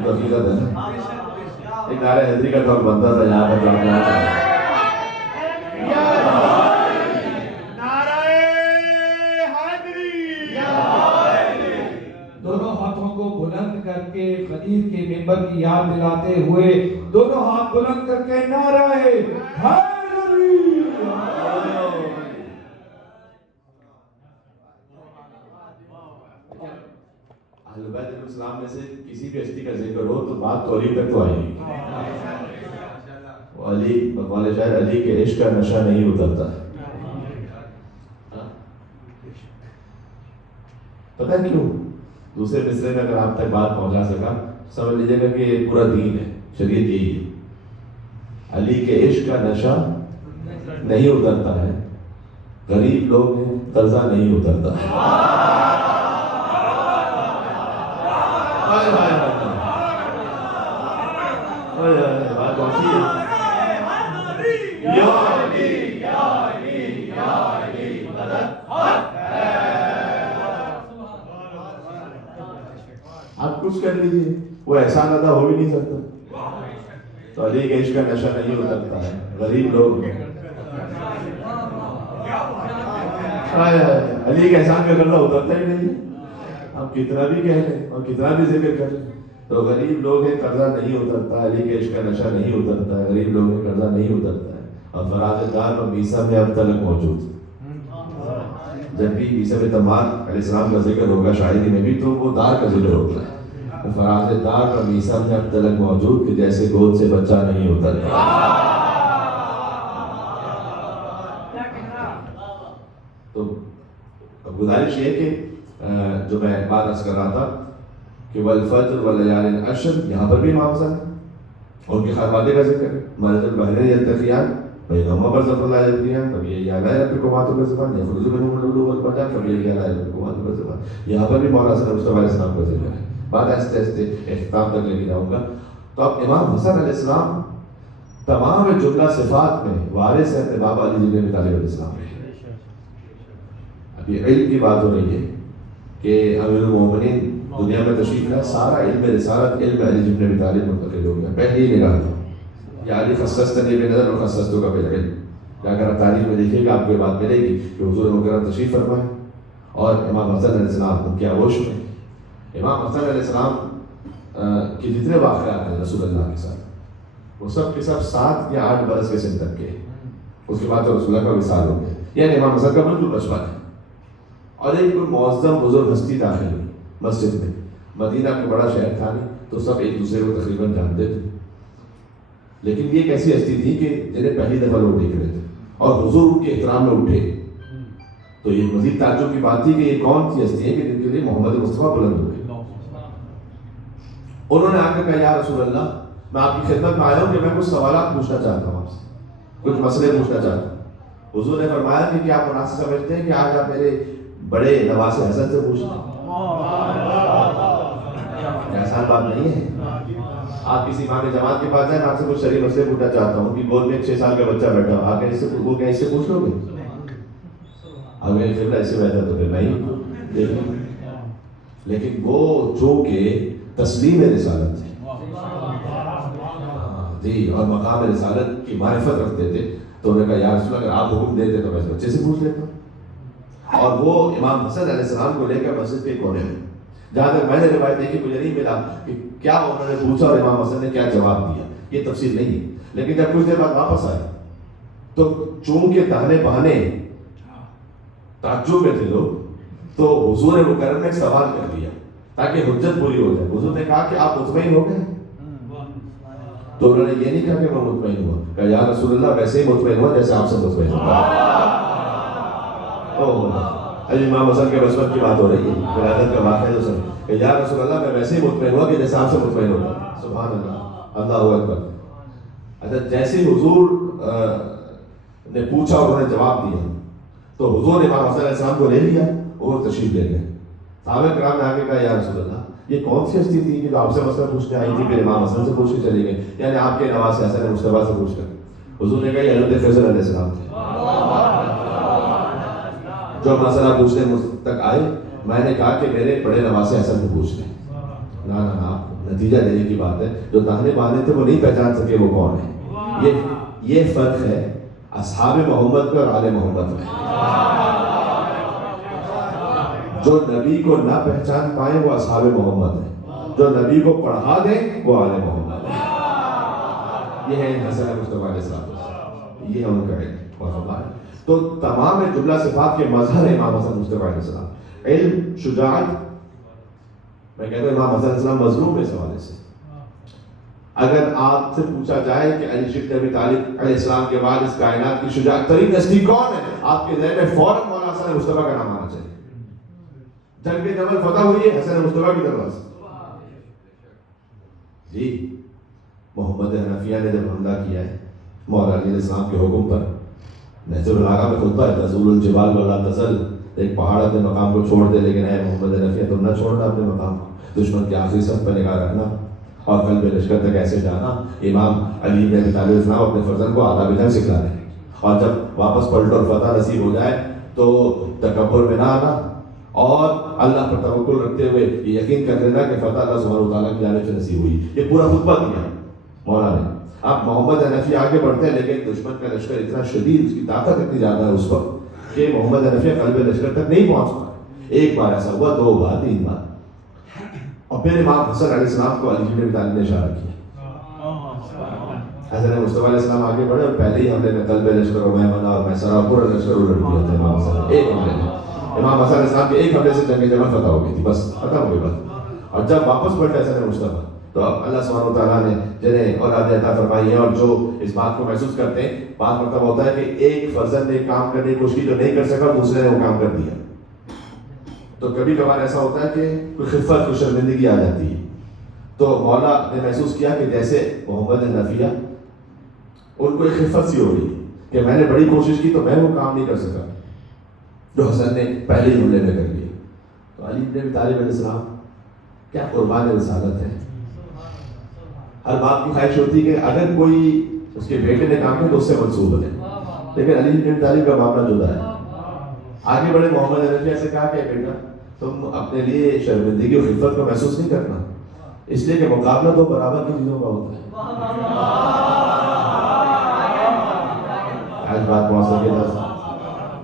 حقیقت ہے نا، ایک نعرہ حیدری کا ٹاک بنتا تھا یہاں پر، دونوں ہاتھوں کو بلند کر کے قدیر کے ممبر کی یاد دلاتے ہوئے دونوں ہاتھ بلند کر کے نعرہ حیدری۔ اہل بیت علیہ السلام میں سے کسی بھی ہستی کا ذکر ہو تو بات توحید تک تو آئے گی۔ علی، بقول شاعر، علی کے عشق کا نشہ نہیں اترتا ہے۔ پتہ کیوں؟ دوسرے مصرے میں اگر آپ تک بات پہنچا سکا، سمجھ لیجیے گا کہ یہ پورا دین ہے، شریعت یہی ہے۔ علی کے عشق کا نشہ نہیں اترتا ہے، غریب لوگ ہیں، قرضہ نہیں اترتا ہے۔ کچھ کر لیجیے، وہ احسان ادا ہو بھی نہیں سکتا. تو علی کے عشق کا نشہ نہیں اترتا ہے. غریب لوگ علی کے احسان کا قرضہ اترتا ہی نہیں. ہم کتنا بھی کہہ لیں اور کتنا بھی ذکر کر لیں تو غریب لوگ ہیں قرضہ نہیں اترتا. علی کے عشق کا نشہ نہیں اترتا ہے. غریب لوگ ہیں قرضہ نہیں اترتا ہے. اور فراز دار و میسا میں اب تلک موجود ہے. جب بھی عیسیٰ بن تمار علیہ السلام کا ذکر ہوگا شاعری میں بھی تو وہ دار کا ذکر ہوتا ہے. فراز دار و میسا میں اب تلک موجود کہ جیسے گود سے بچہ نہیں اترتا. تو گزارش یہ کہ جو میں بات عرض کر رہا تھا کہ والفجر واللیال العشر، یہاں پر بھی امام حسن اور ان کے خانوادے کا ذکر ہے. مرض البحرین یلتقیان بینہما برزخ لا یبغیان، کبھی یہ یا لا ربکما تبصران یخرج منہما اللؤلؤ والمرجان، کبھی یہ یا لا ربکما تبصران. یہاں پر بھی مولانا حسن مصطفیٰ علیہ السلام کا ذکر ہے. بات آہستہ آہستہ اختتام تک لے کے جاؤں گا. تو اب امام حسن علیہ السلام تمام جملہ صفات میں وارث ہیں بابا علی بن ابی طالب علیہ السلام. ابھی علم کی بات ہو رہی ہے کہ امیر المومنین دنیا میں تشریف لائے، سارا علم رسالت علم علی بن ابی طالب منتقل ہو گیا. پہلی نگاہ میں یا علی خصصتنی بنظر و خصصتک بالعلم. اگر آپ تاریخ میں دیکھیں گے آپ کو یہ بات ملے گی کہ حضور مکرم تشریف فرمائے اور امام حسن علیہ السلام ان کی آغوش میں. امام حسن علیہ السلام کے جتنے واقعات ہیں رسول اللہ کے ساتھ وہ سب کے سب 7 یا 8 برس کے سن تک کے. اس کے بعد تو رسول اللہ کا وصال ہو گیا. یعنی امام حسن کا بالکل بچپن ہے. اور ایک کوئی معظم بزرگ ہستی داخل ہوئی مسجد میں. مدینہ کوئی بڑا شہر تھا نہیں تو سب ایک دوسرے کو تقریباً جانتے تھے. لیکن یہ ایک ایسی ہستی تھی کہ جنہیں پہلی دفعہ لوگ دیکھ رہے تھے اور حضور ان کے احترام میں اٹھے. تو یہ مزید تعجب کی بات تھی کہ یہ کون سی ہستی ہے کہ جن کے لیے محمد مصطفیٰ بلند ہوئے. انہوں نے آ کر کہا یا رسول اللہ میں آپ کی خدمت میں آیا ہوں کہ میں کچھ سوالات پوچھنا چاہتا ہوں آپ سے، کچھ مسئلے پوچھنا چاہتا ہوں. حضور نے فرمایا کہ کیا آپ مناسب سمجھتے ہیں کہ آج آپ میرے بڑے نواز حسن سے پوچھتے ہیں؟ آسان بات نہیں ہے. آپ کسی امام جماعت کے پاس جائیں آپ سے کچھ شرعی مسئلے پوچھنا چاہتا ہوں، ان کی گود میں 6 سال کا بچہ بیٹھا ہو، آپ اس سے وہ کہیں اس سے پوچھ لو گے؟ اگر قبلہ اس سے بہتر تو پھر نہیں. لیکن وہ جو کہ تسلیم رسالت تھی جی اور مقام رسالت کی معرفت رکھتے تھے تو انہوں نے کہا یا رسول اللہ اگر آپ حکم دیتے تو میں اس بچے سے پوچھ لیتا ہوں. اور وہ امام حسن علیہ السلام کو لے کر مسجد کے کونے میں، جہاں تک میں نے روایت دیکھی مجھے نہیں ملا کہ کیا انہوں نے پوچھا اور امام حسن نے کیا جواب دیا، یہ تفصیل نہیں ہے. لیکن جب کچھ دیر بعد واپس آئے تو چونکہ دہنے بہانے تعجب میں تھے لوگ تو حضور مکرم نے ایک سوال کر لیا تاکہ حجت پوری ہو جائے. حضور نے کہا کہ آپ مطمئن ہو گئے؟ تو انہوں نے یہ نہیں کہا کہ میں مطمئن ہوا، کہا یا رسول اللہ ویسے ہی مطمئن ہوا جیسے آپ سے مطمئن ہوا. ابھی امام حسن کے بچپن کی بات ہو رہی ہے، ولادت کا واقعہ جو سن کہ یا رسول اللہ میں ویسے ہی مطمئن ہوا کہ جیسے آپ سے مطمئن ہوتا. سبحان اللہ، اللہ اکبر. اچھا جیسے حضور نے پوچھا اور انہوں نے جواب دیا تو حضور نے امام حسن علیہ السلام کو لے لیا اور تشریف لے گئے. صحابہ کرام نے آگے کہا یا رسول اللہ یہ کون سی ہستی تھی کہ جو آپ سے مسئلہ پوچھنے آئی تھی پھر امام حسن سے پوچھ کے چلی گئی، یعنی آپ کے نواز حسن مصطفیٰ سے پوچھ کر؟ حضور نے کہا یہ حضرت خضر علیہ السلام تھے جو مسئلہ پوچھنے مجھ تک آئے. میں نے کہا کہ میرے بڑے نواز حسن سے پوچھ لیں. نا نتیجہ دینے کی بات ہے، جو دہنے بانے تھے وہ نہیں پہچان سکے وہ کون ہے. یہ فرق ہے اصحاب محمد میں اور آل محمد میں. جو نبی کو نہ پہچان پائیں وہ اصحاب محمد ہیں، جو نبی کو پڑھا دیں وہ آل محمد ہیں. یہ ہے حسن مصطفیٰ علیہ السلام، یہ ہے ان کا علم. تو تمام جملہ صفات کے مظہر امام حسن مصطفیٰ علیہ السلام. علم، شجاعت. میں کہتا ہوں امام حسن علیہ السلام مظلوم ہے اس حوالے سے. اگر آپ سے پوچھا جائے کہ علی بن ابی طالب علیہ السلام کے بعد اس کائنات کی شجاعت ترین ہستی کون ہے، آپ کے ذہن میں فوراً مولانا حسن مصطفیٰ کا نام آنا چاہیے. جنگ جمل فتح ہوئی ہے حسن مصطفیٰ کی طرف سے. جی محمد حنفیہ نے جب حملہ کیا ہے مولا علی علیہ السلام کے حکم پر، نہج البلاغہ میں خطبہ ہے تزول الجبال ولا تزل، ایک پہاڑ اپنے مقام کو چھوڑ دے لیکن اے محمد حنفیہ تم نہ چھوڑنا اپنے مقام کو، دشمن کے آخری صف پر نگاہ رکھنا اور قلب لشکر تک ایسے جانا. امام علی بن ابی طالب علیہ السلام اپنے فرزند کو آداب جنگ سکھلا رہے ہیں اور جب واپس پلٹ اور فتح نصیب ہو جائے تو تکبر میں نہ آنا اور اللہ پر توکل رکھتے ہوئے یہ یقین کر لینا کہ فتح اللہ سبحانہ وتعالیٰ کی جانب سے نصیب ہوئی. یہ پورا خطبہ دیا مولا نے. اب محمد حنفی آگے بڑھتے ہیں لیکن دشمن کا لشکر اتنا شدید, اس کی طاقت اتنی زیادہ ہے اس وقت کہ محمد حنفی قلب لشکر تک نہیں پہنچ پا. ایک بار ایسا ہوا, 2 بار, 3 بار, اور پھر امام حسن علیہ السلام کو علی بن ابی طالب نے اشارہ کیا. حضرت مصطفیٰ علیہ السلام آگے بڑھے اور پہلے ہی حملے میں قلب لشکر اور میمنہ اور میسرہ اور پورا لشکر الٹ گیا تھا امام حسن ایک حملے میں. امام حسن علیہ السلام کے ایک حملے سے جنگ جمل فتح ہو گئی تھی, بس ختم ہو گئی بات. اور جب واپس پلٹے حسن مصطفیٰ تو اب اللہ سبحانہ وتعالیٰ نے جنہیں اولاد عطا فرمائی ہے, اور جو اس بات کو محسوس کرتے ہیں, بعض مرتبہ ہوتا ہے کہ ایک فرزند نے کام کرنے کی کوشش کی جو نہیں کر سکا, دوسرے نے وہ کام کر دیا. تو کبھی کبھار ایسا ہوتا ہے کہ کوئی خفت, کوئی شرمندگی آ جاتی ہے. تو مولا نے محسوس کیا کہ جیسے محمد نفیہ ان کو ایک خفت سی ہو رہی کہ میں نے بڑی کوشش کی تو میں وہ کام نہیں کر سکا جو حسن نے پہلے ہی حملے میں کر لیا. تو علی بن ابی طالب علیہ السلام کیا قربان رسالت ہے. ہر باپ کی خواہش ہوتی ہے کہ اگر کوئی اس کے بیٹے نے کام کیا تو اس سے منسوب بنے, لیکن علی بن ابی طالب کا معاملہ جدا ہے. آگے بڑے محمد حنفیہ سے کہا کہ بیٹا تم اپنے لیے شرمندگی اور خفت کو محسوس نہیں کرنا, اس لیے کہ مقابلہ تو برابر کی چیزوں کا ہوتا ہے. آج بات پہنچ سکے تھا,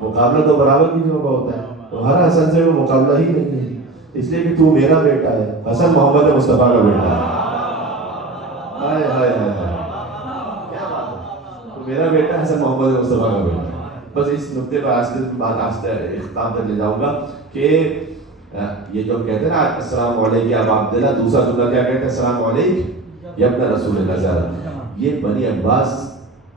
مقابلہ تو برابر کی چیزوں کا ہوتا ہے. تمہارا حسن سے وہ مقابلہ ہی نہیں ہے, اس لیے کہ تو میرا بیٹا ہے, حسن محمد مصطفیٰ کا بیٹا ہے. ہائے ہائے ہائے کیا بات ہے, تو میرا بیٹا حسن محمد مصطفیٰ کا بیٹا ہے. بس اس نقطے پر آستہ اختتام تک لے جاؤں گا کہ یہ جو کہتے ہیں نا السلام علیکم ابا عبداللہ, دوسرا جملہ کیا کہتے ہیں, السلام علیکم یا ابن رسول اللہ صلی اللہ علیہ وسلم. یہ بنی عباس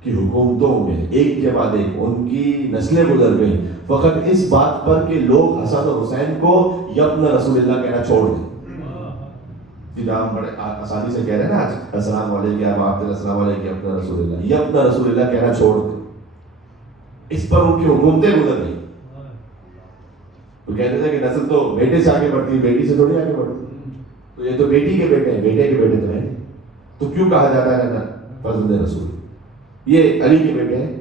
کی حکومتوں میں ایک کے بعد ایک ان کی نسلیں گزر گئیں فقط اس بات پر کہ لوگ حسن اور حسین کو یا ابن رسول اللہ کہنا چھوڑ دیں. جناب ہم بڑے آسانی سے کہہ رہے ہیں نا آج السلام علیکم ابا عبداللہ, السلام علیکم ابن رسول اللہ, یا ابن رسول اللہ کہنا چھوڑ دیں. اس پر ان کی حکومتیں گزر گئی. تو کہتے تھے کہ نسل تو بیٹے سے آگے بڑھتی ہے, بیٹی سے تھوڑی آگے بڑھتی. تو یہ تو بیٹی کے بیٹے ہیں, بیٹے کے بیٹے تو ہیں نہیں, تو کیوں کہا جاتا ہے نا فرزند رسول. یہ علی کے بیٹے ہیں,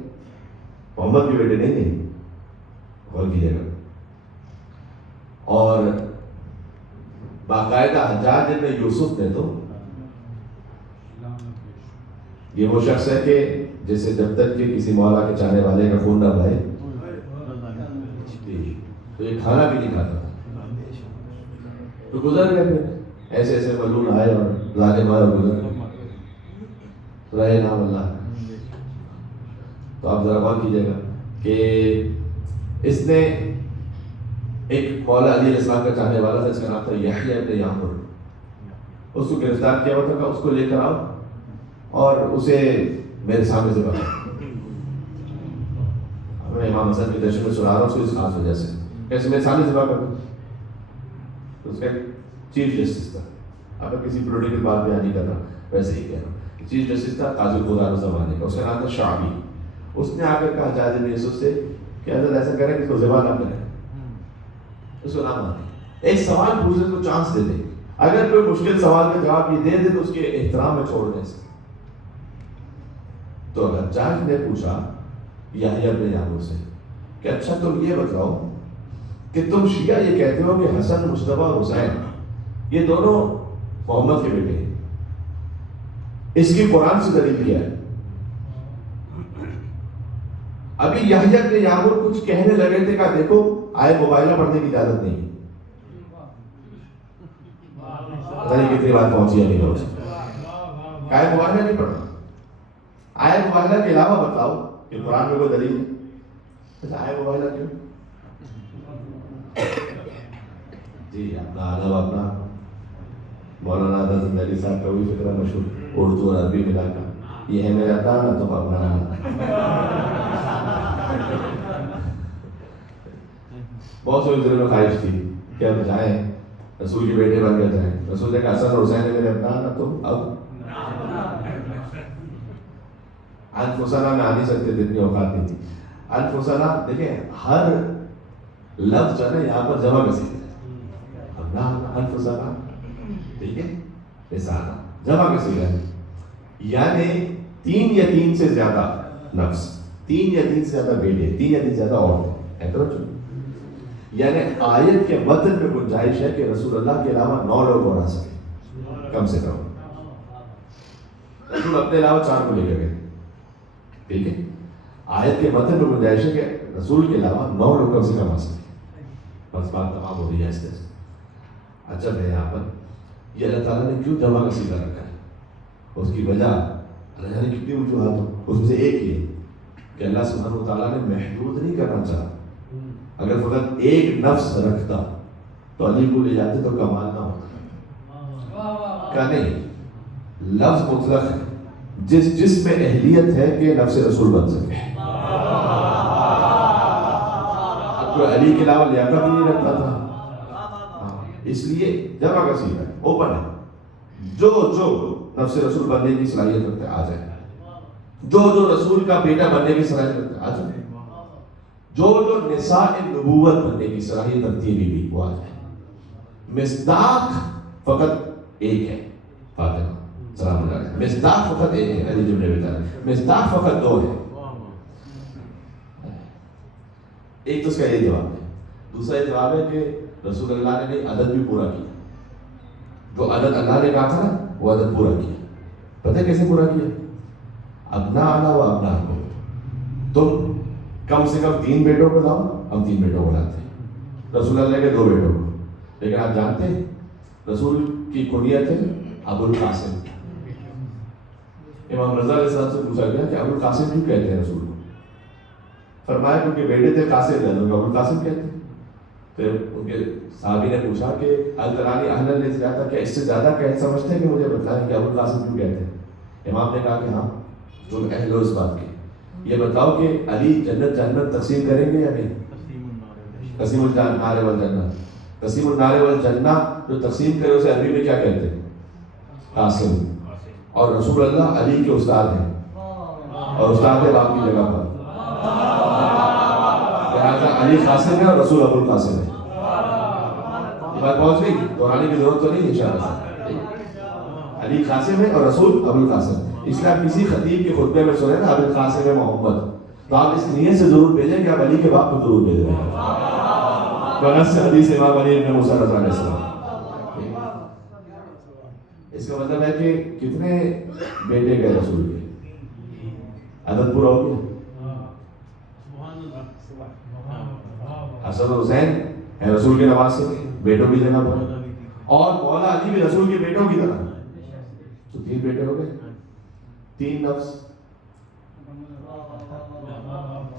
محمد کے بیٹے نہیں ہیں, غور کیجیے گا. اور باقاعدہ حجاج ابن یوسف نے تو یہ وہ شخص ہے کہ جیسے جب تک کہ کسی مولا کے چاہنے والے کا خون نہ بہے تو یہ کھانا بھی نہیں کھاتا تھا. تو گزر گئے پھر ایسے ایسے ملعون آئے اور ظالم آئے اور گزر گئے, رہے نام اللہ. تو آپ ذرا غور کیجیے گا کہ اس نے ایک مولا علی علیہ السلام کا چاہنے والا تھا, اس کا نام تھا یحییٰ ابن یعمر. اس کو گرفتار کیا ہوا تھا کہ اس کو لے کر آؤ اور اسے میرے سامنے سے بتا. میں امام حسن کے جشن میں سنا رہا ہوں اس کو اس خاص وجہ سے, کیسے میرے سامنے سے بات کروں. اس کا چیف جسٹس تھا, اب کسی پولیٹیکل بات بیان نہیں کر رہا, ویسے ہی کہہ رہا ہوں. چیف جسٹس تھا قاضی خدا زمانے کا, اس کا نام تھا شعبی. اس نے آ کر کہا حجاج بن یوسف سے کہ حضرت ایسا کریں کہ اس کو ذبح نہ کریں, اس کو نہ مانیں, ایک سوال پوچھنے کو چانس دے دیں, اگر کوئی مشکل سوال کا جواب یہ دے دے تو اس کے احترام میں چھوڑ دیں. تو حجاج نے پوچھا یحییٰ ابن یعمر سے کہ اچھا تم یہ بتاؤ کہ تم شیعہ یہ کہتے ہو کہ حسن مصطفیٰ اور حسین یہ دونوں محمد کے بیٹے ہیں, اس کی قرآن سے دلیل کیا ہے؟ ابھی یحییٰ ابن یعمر کچھ کہنے لگے تھے کہ دیکھو آئے موبائلہ پڑھنے کی اجازت نہیں. پتہ نہیں کتنی بات پہنچی ہے, نہیں پہنچی. آئے موبائلہ نہیں پڑھنا, آئے موبائلہ کے علاوہ بتاؤ کہ قرآن میں کوئی دلیل ہے. آئے موبائلہ کیوں؟ جی اپنا آداب اپنا مولانا حضرت علی صاحب کا بھی فکرہ مشہور اردو اور عربی ملا کر, یہ ہے میرا اپنا نہ تو اپنا. بہت سے دل میں خواہش تھی کہ اب جائیں رسول کے بیٹے بن کر جائیں. رسول نے کہا حسن اور حسین میرے ابنا نہ تو اب انفسنا میں آ نہیں سکتے تھے, اتنی اوقات نہیں تھی. انفسنا دیکھیں ہر لفظ جو ہے نا یہاں پر جمع کسی ہے, ابنا انفسنا, ٹھیک ہے, رسالہ جمع کسی ہے, یعنی 3 یا 3 سے زیادہ نفس, 3 یا 3 سے زیادہ بیٹے, 3 یا 3 سے زیادہ عورتیں. یعنی آیت کے متن میں گنجائش ہے کہ رسول اللہ کے علاوہ 9 لوگ اور آ سکے کم سے کم. رسول اپنے علاوہ 4 کو لے کر گئے. ٹھیک ہے, آیت کے متن میں گنجائش ہے کہ رسول کے علاوہ 9 لوگ کم سے کم آ سکے. بس بات تمام ہو رہی ہے. اس اچھا ہے یہاں پر یہ اللہ تعالیٰ نے کیوں جمع کا سیدھا رکھا ہے, اس کی وجہ اللہ نے کتنی وجوہات ہو, اس میں سے ایک یہ کہ اللہ سبحانہ و تعالیٰ نے محدود نہیں کرنا چاہا. اگر فقط ایک نفس رکھتا تو علی کو لے جاتے تو کمال نہ ہوتا. کیا نہیں, لفظ مطلق ہے, جس میں اہلیت ہے کہ نفس رسول بن سکے. اب تو علی کے علاوہ لیاقت ہی نہیں رکھتا تھا, اس لیے جمع کا سیدھا ہے, اوپن ہے. جو نفس رسول بننے کی صلاحیت رکھتے آ جائے, جو رسول کا بیٹا بننے کی صلاحیت رکھتے آ جائے, جو نساء نبوت بننے کی صلاحیت رکھتی ہے بیوی وہ آ جائے. مصداق فقط ایک ہے, فاطمہ سلام اللہ علیہ. مصداق فقط ایک ہے, علی جبن ابی طالب. مصداق فقط 2 ہے. ایک تو اس کا یہ جواب ہے. دوسرا یہ جواب ہے کہ رسول اللہ نے عدد بھی پورا کیا. جو عدد اللہ نے کہا تھا نا وہ عدد پورا کیا. پتہ کیسے پورا کیا؟ ابناءنا و ابناءکم, تم کم سے کم 3 بیٹوں کو لاؤ, ہم 3 بیٹوں کو لاتے ہیں. رسول اللہ کے 2 بیٹوں کو. لیکن آپ جانتے ہیں رسول کی کنیت ہے ابو القاسم. امام رضا علیہ السلام سے پوچھا گیا کہ ابو القاسم کیوں کہتے ہیں رسول کو؟ فرمایا کیونکہ بیٹے تھے قاسم, ابو القاسم کہتے ہیں. پھر ان کے صحابی نے پوچھا کہ الترانی اہل نے زیادہ کہ اس سے زیادہ کہہ سمجھتے ہیں کہ مجھے بتائیں کہ ابو القاسم کیوں کہتے ہیں؟ امام نے کہا کہ ہاں تم اہل ہو اس بات کے. یہ بتاؤ کہ علی جنت جہنم تقسیم کریں گے یا نہیں؟ قسیم النار والجنہ. قسیم النار والجنہ جو تقسیم کرے اسے عربی میں کیا کہتے ہیں؟ قاسم. اور رسول اللہ علی کے استاد ہیں اور استاد ہے باپ کی جگہ پر. لہٰذا علی قاسم ہے اور رسول ابو القاسم ہے. یہ بات پہنچ گئی, دہرانے کی ضرورت تو نہیں انشاءاللہ. علی قاسم ہے اور رسول ابو القاسم. اس لیے آپ کسی خطیب کے خطبے میں سنیں نا ابو القاسم محمد, تو آپ اس نیت سے ضرور بھیجیں کہ آپ علی کے باپ کو ضرور بھیج رہے ہیں. بنص حدیث امام علی ابن موسیٰ رضی اللہ علیہ السلام. اس کا مطلب ہے کہ کتنے بیٹے گئے رسول کے؟ عدد پورا ہو گیا. حسن و حسین ہے رسول کے نواسے, بیٹوں کی جگہ پر, اور مولا علی بھی رسول کے بیٹوں کی طرح. تو 3 بیٹے ہو گئے, 3 نفس.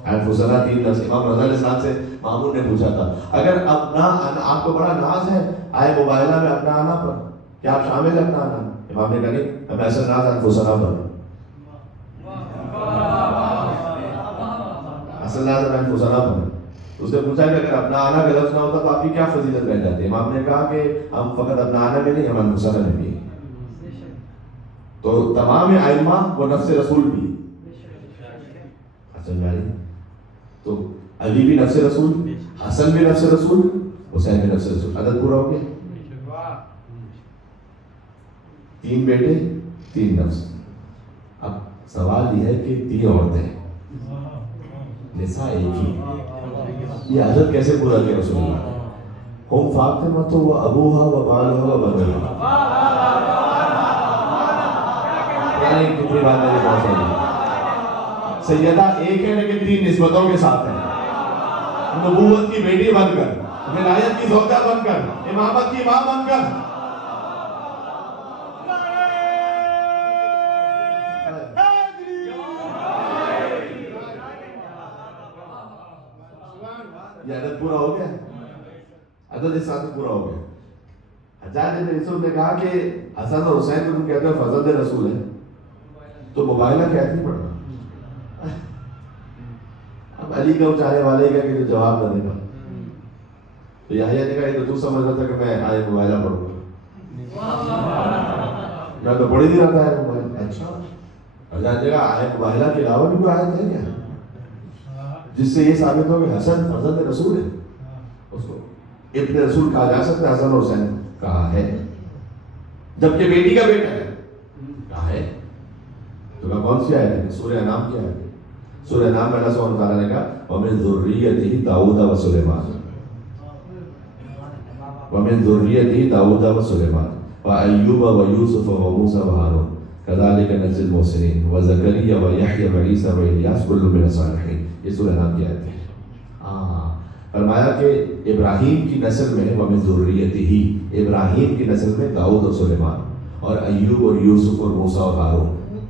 انفسنا 3 نفس. امام رضا علیہ السلام سے مامون نے پوچھا تھا اگر اپنا آپ کو بڑا ناز ہے آئے مباہلہ میں اپنا آنا پر, کیا آپ شامل ہیں اپنا آنا؟ امام نے کہا نہیں, ہمیں ایسا ناز انفسنا پر. اصل ناز انفسنا پر. اس نے پوچھا کہ اگر اپنا آنا کا لفظ نہ ہوتا تو آپ کی کیا فضیلت رہ جاتی؟ امام نے کہا کہ ہم فقط اپنا آنا میں نہیں, ہم انفسنا میں بھی. تو تمام ائمہ وہ نفس رسول بھی. تو علی بھی نفس رسول, حسن بھی نفس رسول, حسین بھی نفس رسول. عدد پورا ہو گیا. 3 بیٹے 3 نفس. اب سوال یہ ہے کہ 3 عورتیں, نساء ایک ہی, یہ عدد کیسے پورا کیا رسول اللہ؟ ہم فاطمہ تو وہ ابوہا و بالہا و بنوہا. یعنی کتنی بات میری بہت ساری. سیدہ ایک ہے لیکن 3 نسبتوں کے ساتھ ہے. نبوت کی بیٹی بن کر, ولایت کی زوجہ بن کر, امامت کی ماں بن کر. یہ عدد پورا ہو گیا, عدد اس ساتھ پورا ہو گیا. حجاج بن یوسف نے کہا کہ حسن اور حسین کو تم کہتے ہو فرزند رسول ہے, تو مباہلہ کیا نہیں پڑھنا. اب علی کا چاہنے والے کا کہ جواب نہ دے گا, تو یحییٰ نے کہا یہ تو سمجھ رہا تھا کہ میں آئے مباہلہ پڑھوں گا, میں تو پڑھ ہی نہیں رہتا ہے مباہلہ. اچھا, حجاج نے کہا آئے مباہلہ کے علاوہ بھی کوئی آیت ہے کیا جس سے یہ ثابت ہو کہ حسن فرزند رسول ہے؟ اس کو ابن رسول کہا جا سکتا ہے. حسن اور حسین کہا ہے, جبکہ بیٹی کا بیٹا ہے کہا ہے. تو کہا کون سی آیت ہے؟ سورہ انعام کی آیت ہے. سورہ انعام میں اللہ سبحانہ وتعالیٰ نے کہا وَمِن ذُرِّيَّتِهِ داؤد و سلیمان. ومن ذریته داؤد وسلیمان وأیوب ویوسف وموسیٰ وہارون کذالک نجزی المحسنین وزکریا ویحییٰ وعیسیٰ والیاس کل من الصالحین. یہ سورہ نام کی آیت ہے. فرمایا کہ ابراہیم کی نسل میں ومن ذریته، ابراہیم کی نسل میں داؤد اور سلیمان اور ایوب اور یوسف اور موسیٰ اور ہارون،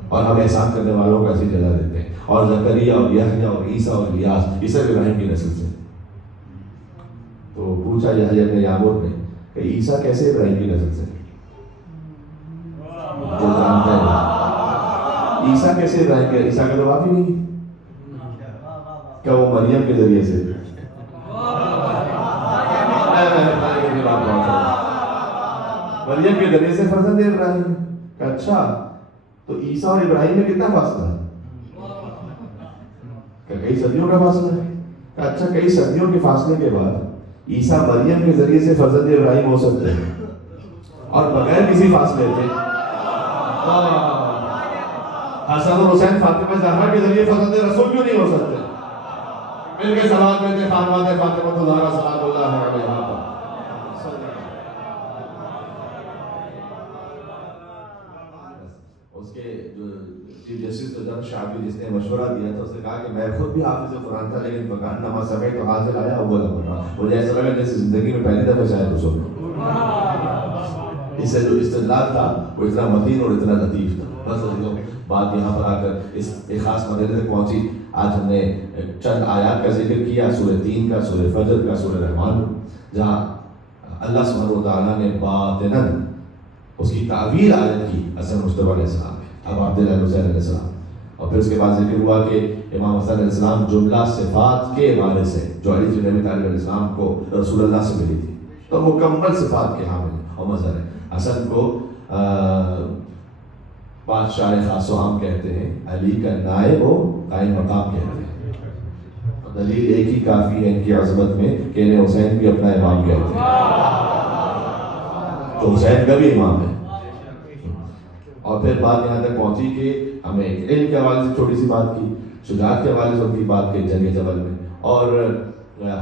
اور ہم احسان کرنے والوں کو ایسی جزا دیتے ہیں، اور زکریا اور یحییٰ اور عیسیٰ اور الیاس، یہ سب ابراہیم کی نسل سے. تو پوچھا یحییٰ ابن یعمر نے کہ عیسیٰ کیسے ابراہیم کی نسل سے؟ جو جانتا ہے عیسیٰ کیسے ابراہیم کے، عیسیٰ کا جواب ہی نہیں. کیا وہ مریم کے ذریعے سے؟ مریم کے ذریعے سے فرزند ابراہیم. اچھا تو عیسیٰ اور ابراہیم میں کتنا فاصلہ ہے؟ کئی صدیوں کا فاصلہ ہے. اچھا کئی صدیوں کے فاصلے کے بعد عیسیٰ مریم کے ذریعے سے فرزند ابراہیم ہو سکتے ہیں اور بغیر کسی فاصلے کے حسن اور حسین فاطمہ زہرا کے ذریعے فرزند رسول کیوں نہیں ہو سکتے؟ مل کے صلوات پڑھتے خانوات فاطمہ زہرا سلام اللہ علیہا پر. اس کے جو چیف جسٹس جج شعبی جس نے مشورہ دیا تھا، اس نے کہا کہ میں خود بھی حافظ قرآن تھا لیکن بکان نما سمے تو حاضر آیا اول مرہ، مجھے ایسا لگا جیسے زندگی میں پہلی دفعہ شاید اس وقت. اس سے جو استدلال تھا وہ اتنا متین اور اتنا لطیف تھا. بس بات یہاں پر آ کر اس ایک خاص مرحلے تک پہنچی. آج ہم نے چند آیات کا ذکر کیا، سورہ 3 کا، سورہ فجر کا، سورہ رحمان، جہاں اللہ سبحانہ وتعالیٰ نے باطناً اس کی تعبیر آیت کی حسن مجتبیٰ علیہ السلام ہے، اب عبداللہ حسین علیہ السلام. اور پھر اس کے بعد ذکر ہوا کہ امام حسن علیہ السلام جملہ صفات کے حوالے سے جو علی بن ابی طالب علیہ السلام کو رسول اللہ سے ملی تھی تو مکمل صفات کے حامل اور مظہر ہے. حسن کو بادشاہ خاص و عام کہتے ہیں، علی کا نائب و قائم مقام کہتے ہیں. دلیل ایک ہی کافی ہے ان کی عظمت میں کہ انہیں حسین بھی اپنا امام کہتے ہیں، تو حسین کا بھی امام ہے. اور پھر بات یہاں تک پہنچی کہ ہمیں علم کے حوالے سے چھوٹی سی بات کی، شجاعت کے حوالے سے ان کی بات کی جنگ جبل میں، اور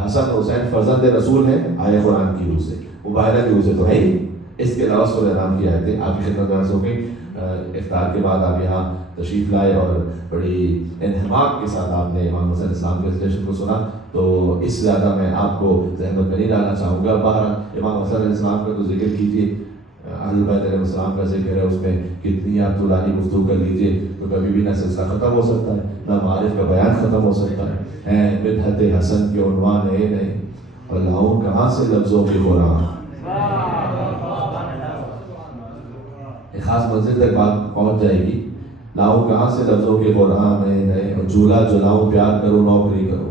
حسن حسین فرزند رسول ہیں آئے قرآن کی روح سے، مباہرہ کی روح سے تو ہے ہی. اس کے علاوہ سورہ نام کی آیتیں آپ کی خدمت درس ہو گئی. افطار کے بعد آپ یہاں تشریف لائے اور بڑی انہماک کے ساتھ آپ نے امام حسن اسلام کے اسٹیشن کو سنا، تو اس سے زیادہ میں آپ کو زحمت میں نہیں ڈالنا چاہوں گا. باہر امام حسن علیہ السلام کا تو ذکر کیجیے، اہل بیت علیہ السلام کا ذکر ہے، اس میں کتنی آپ طولانی گفتگو کر لیجیے تو کبھی بھی نہ سلسلہ ختم ہو سکتا ہے، نہ معارف کا بیان ختم ہو سکتا ہے. مدحت حسن کے عنوان ہے نہیں اور لاؤں کہاں سے لفظوں کی قرآن. ایک خاص منزل تک بات پہنچ جائے گی. لاؤں کہاں سے لفظوں کے قرآن ہے، اور جھولا جلاؤں پیار کروں نوکری کروں،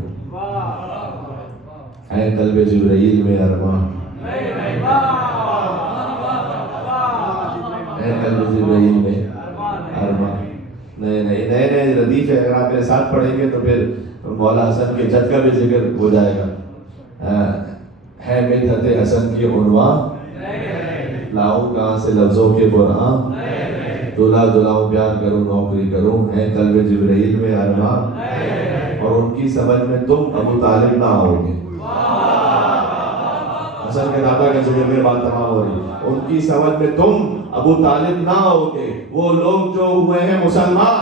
ہے قلب جبرائیل میں ارمان، ہے قلب جبرائیل میں ارمان. نئے نئے ردیف ہے، اگر آپ میرے ساتھ پڑھیں گے تو پھر مولا حسن کے جد کا بھی ذکر ہو جائے گا. ہے مدحت حسن کی عنوان، لاؤں کہاں سے لفظوں کے قرآن، دلہا دلاؤں پیار کروں نوکری کروں، ہے قلب جبرائیل میں ارمان. اور ان کی سمجھ میں تم ابو طالب نہ آؤ گے. حسن کے دادا کا ذکر میں بات تمام ہو رہی. ان کی سمجھ میں تم ابو طالب نہ آؤ گے، وہ لوگ جو ہوئے ہیں مسلمان.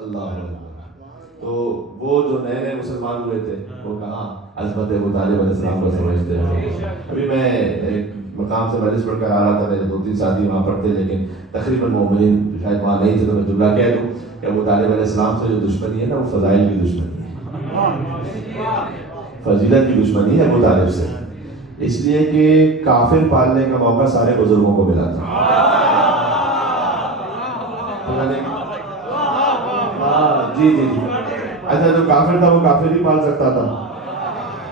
اللہ، تو وہ جو نئے نئے مسلمان ہوئے تھے وہ کہاں عظمت ابو طالب علیہ السلام کو سمجھتے ہیں. ابھی میں ایک مقام سے مجلس پڑھ کر آ رہا تھا، میرے 2-3 ساتھی وہاں پڑھتے لیکن تقریباً مومنین شاید وہاں نہیں تھے، تو میں جملہ کہہ دوں کہ ابو طالب علیہ السلام سے جو دشمنی ہے نا وہ فضائل کی دشمنی ہے، فضیلت کی دشمنی ہے ابو طالب سے. اس لیے کہ کافر پالنے کا موقع سارے بزرگوں کو ملا تھا. جی. اچھا جو کافر تھا وہ کافر ہی پال سکتا تھا.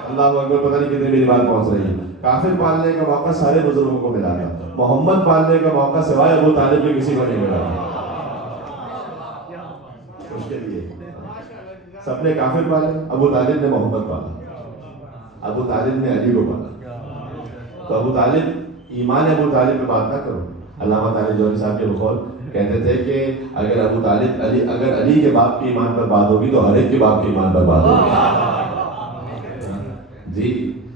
اللہ اکبر، پتہ نہیں کتنے میری بات پہنچ رہی ہے. کافر پالنے کا موقع سارے بزرگوں کو ملا تھا، محمد پالنے کا موقع سوائے ابو طالب کے کسی کو نہیں ملا تھا. اس کے لیے سب نے کافر پالے، ابو طالب نے محمد پالا، ابو طالب نے علی کو پالا. تو ابو طالب، ایمان ابو طالب پہ بات نہ کرو. علامہ طالب جوہری صاحب کے بقول کہتے تھے کہ اگر ابو طالب اگر علی کے باپ کے ایمان پر بات ہوگی تو ہر ایک کے باپ کے ایمان پر بات ہوگی. جی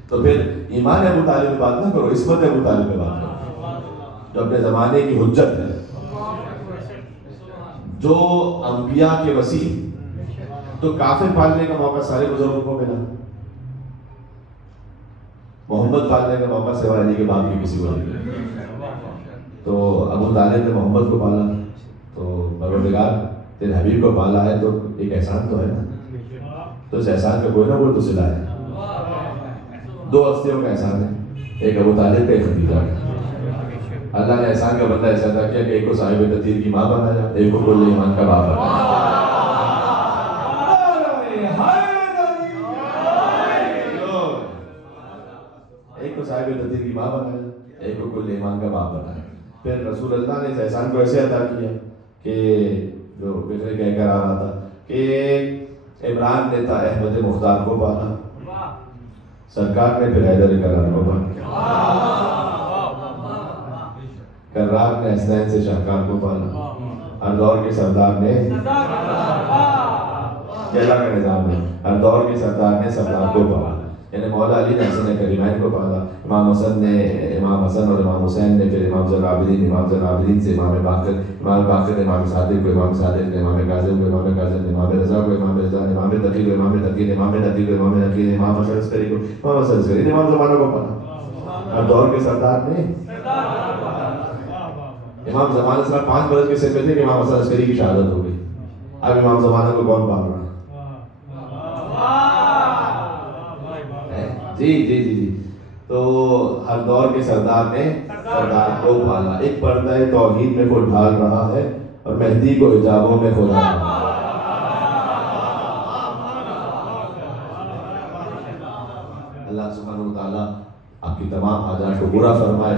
تو پھر ایمان ابو طالب پہ بات نہ کرو، عصمت ابو طالب پہ بات کرو جو اپنے زمانے کی حجت ہے، جو انبیاء کے وسیع. تو کافر پالنے کا موقع سارے بزرگوں کو ملا، محمد پالنے کا موقع سوائے علی کے باپ کی کسی کو نہیں ملا. تو ابو طالب نے محمد کو پالا، تو پروردگار تیرے حبیب کو پالا ہے تو ایک احسان تو ہے نا، تو اس احسان کا کوئی نہ کوئی تو صلہ ہے. دو ہستیوں کا احسان ہے، ایک ابو طالب کا، ایک خدیجہ کا. اللہ نے احسان کا بدلہ ایسا ادا کیا کہ ایک کو صاحب تطہیر کی ماں بنایا، ایک کو کل ایمان کا باپ بنایا. ایک کو صاحب تطہیر کی ماں بنایا، ایک کو کل ایمان کا باپ بنایا. پھر رسول اللہ نے اس احسان کو ایسے ادا کیا کہ جو پچھلے کہہ کر آ رہا تھا کہ عمران نے تھا احمد مختار کو پالا، سرکار نے پھر حیدر کرار کو پالا، کرار نے حسنین سے شاہکار کو پالا، ہر دور کے سردار نے اللہ کا نظام ہے، ہر دور کے سردار نے سردار کو پالا. یعنی مولا علی نے حسن کریمین کو پالا، امام حسن نے امام حسن اور امام حسین نے پھر امام زین العابدین، امام زین العابدین سے امام باقر، امام باقر نے امام صادق کو، امام صادق نے امام کاظم کو، امام کاظم نے امام رضا کو، امام رضا نے امام تقی کو، امام تقی نے امام نقی کو، امام نقی نے امام حسن عسکری کو، امام حسن عسکری نے امام زمانہ کو پالا. ہر دور کے سردار نے امام زمانہ صرف 5 برس کے سن میں تھے کہ امام حسن عسکری کی شہادت ہو گئی. اب امام زمانہ کو کون پال رہا ہے؟ جی جی جی جی. تو ہر دور کے سردار نے سردار کو پالا. ایک پردہ توحید میں وہ ڈھال رہا ہے اور مہدی کو حجابوں میں کھلا رہا ہے. اللہ سبحانہ وتعالیٰ آپ کی تمام حاجات کو پورا فرمائے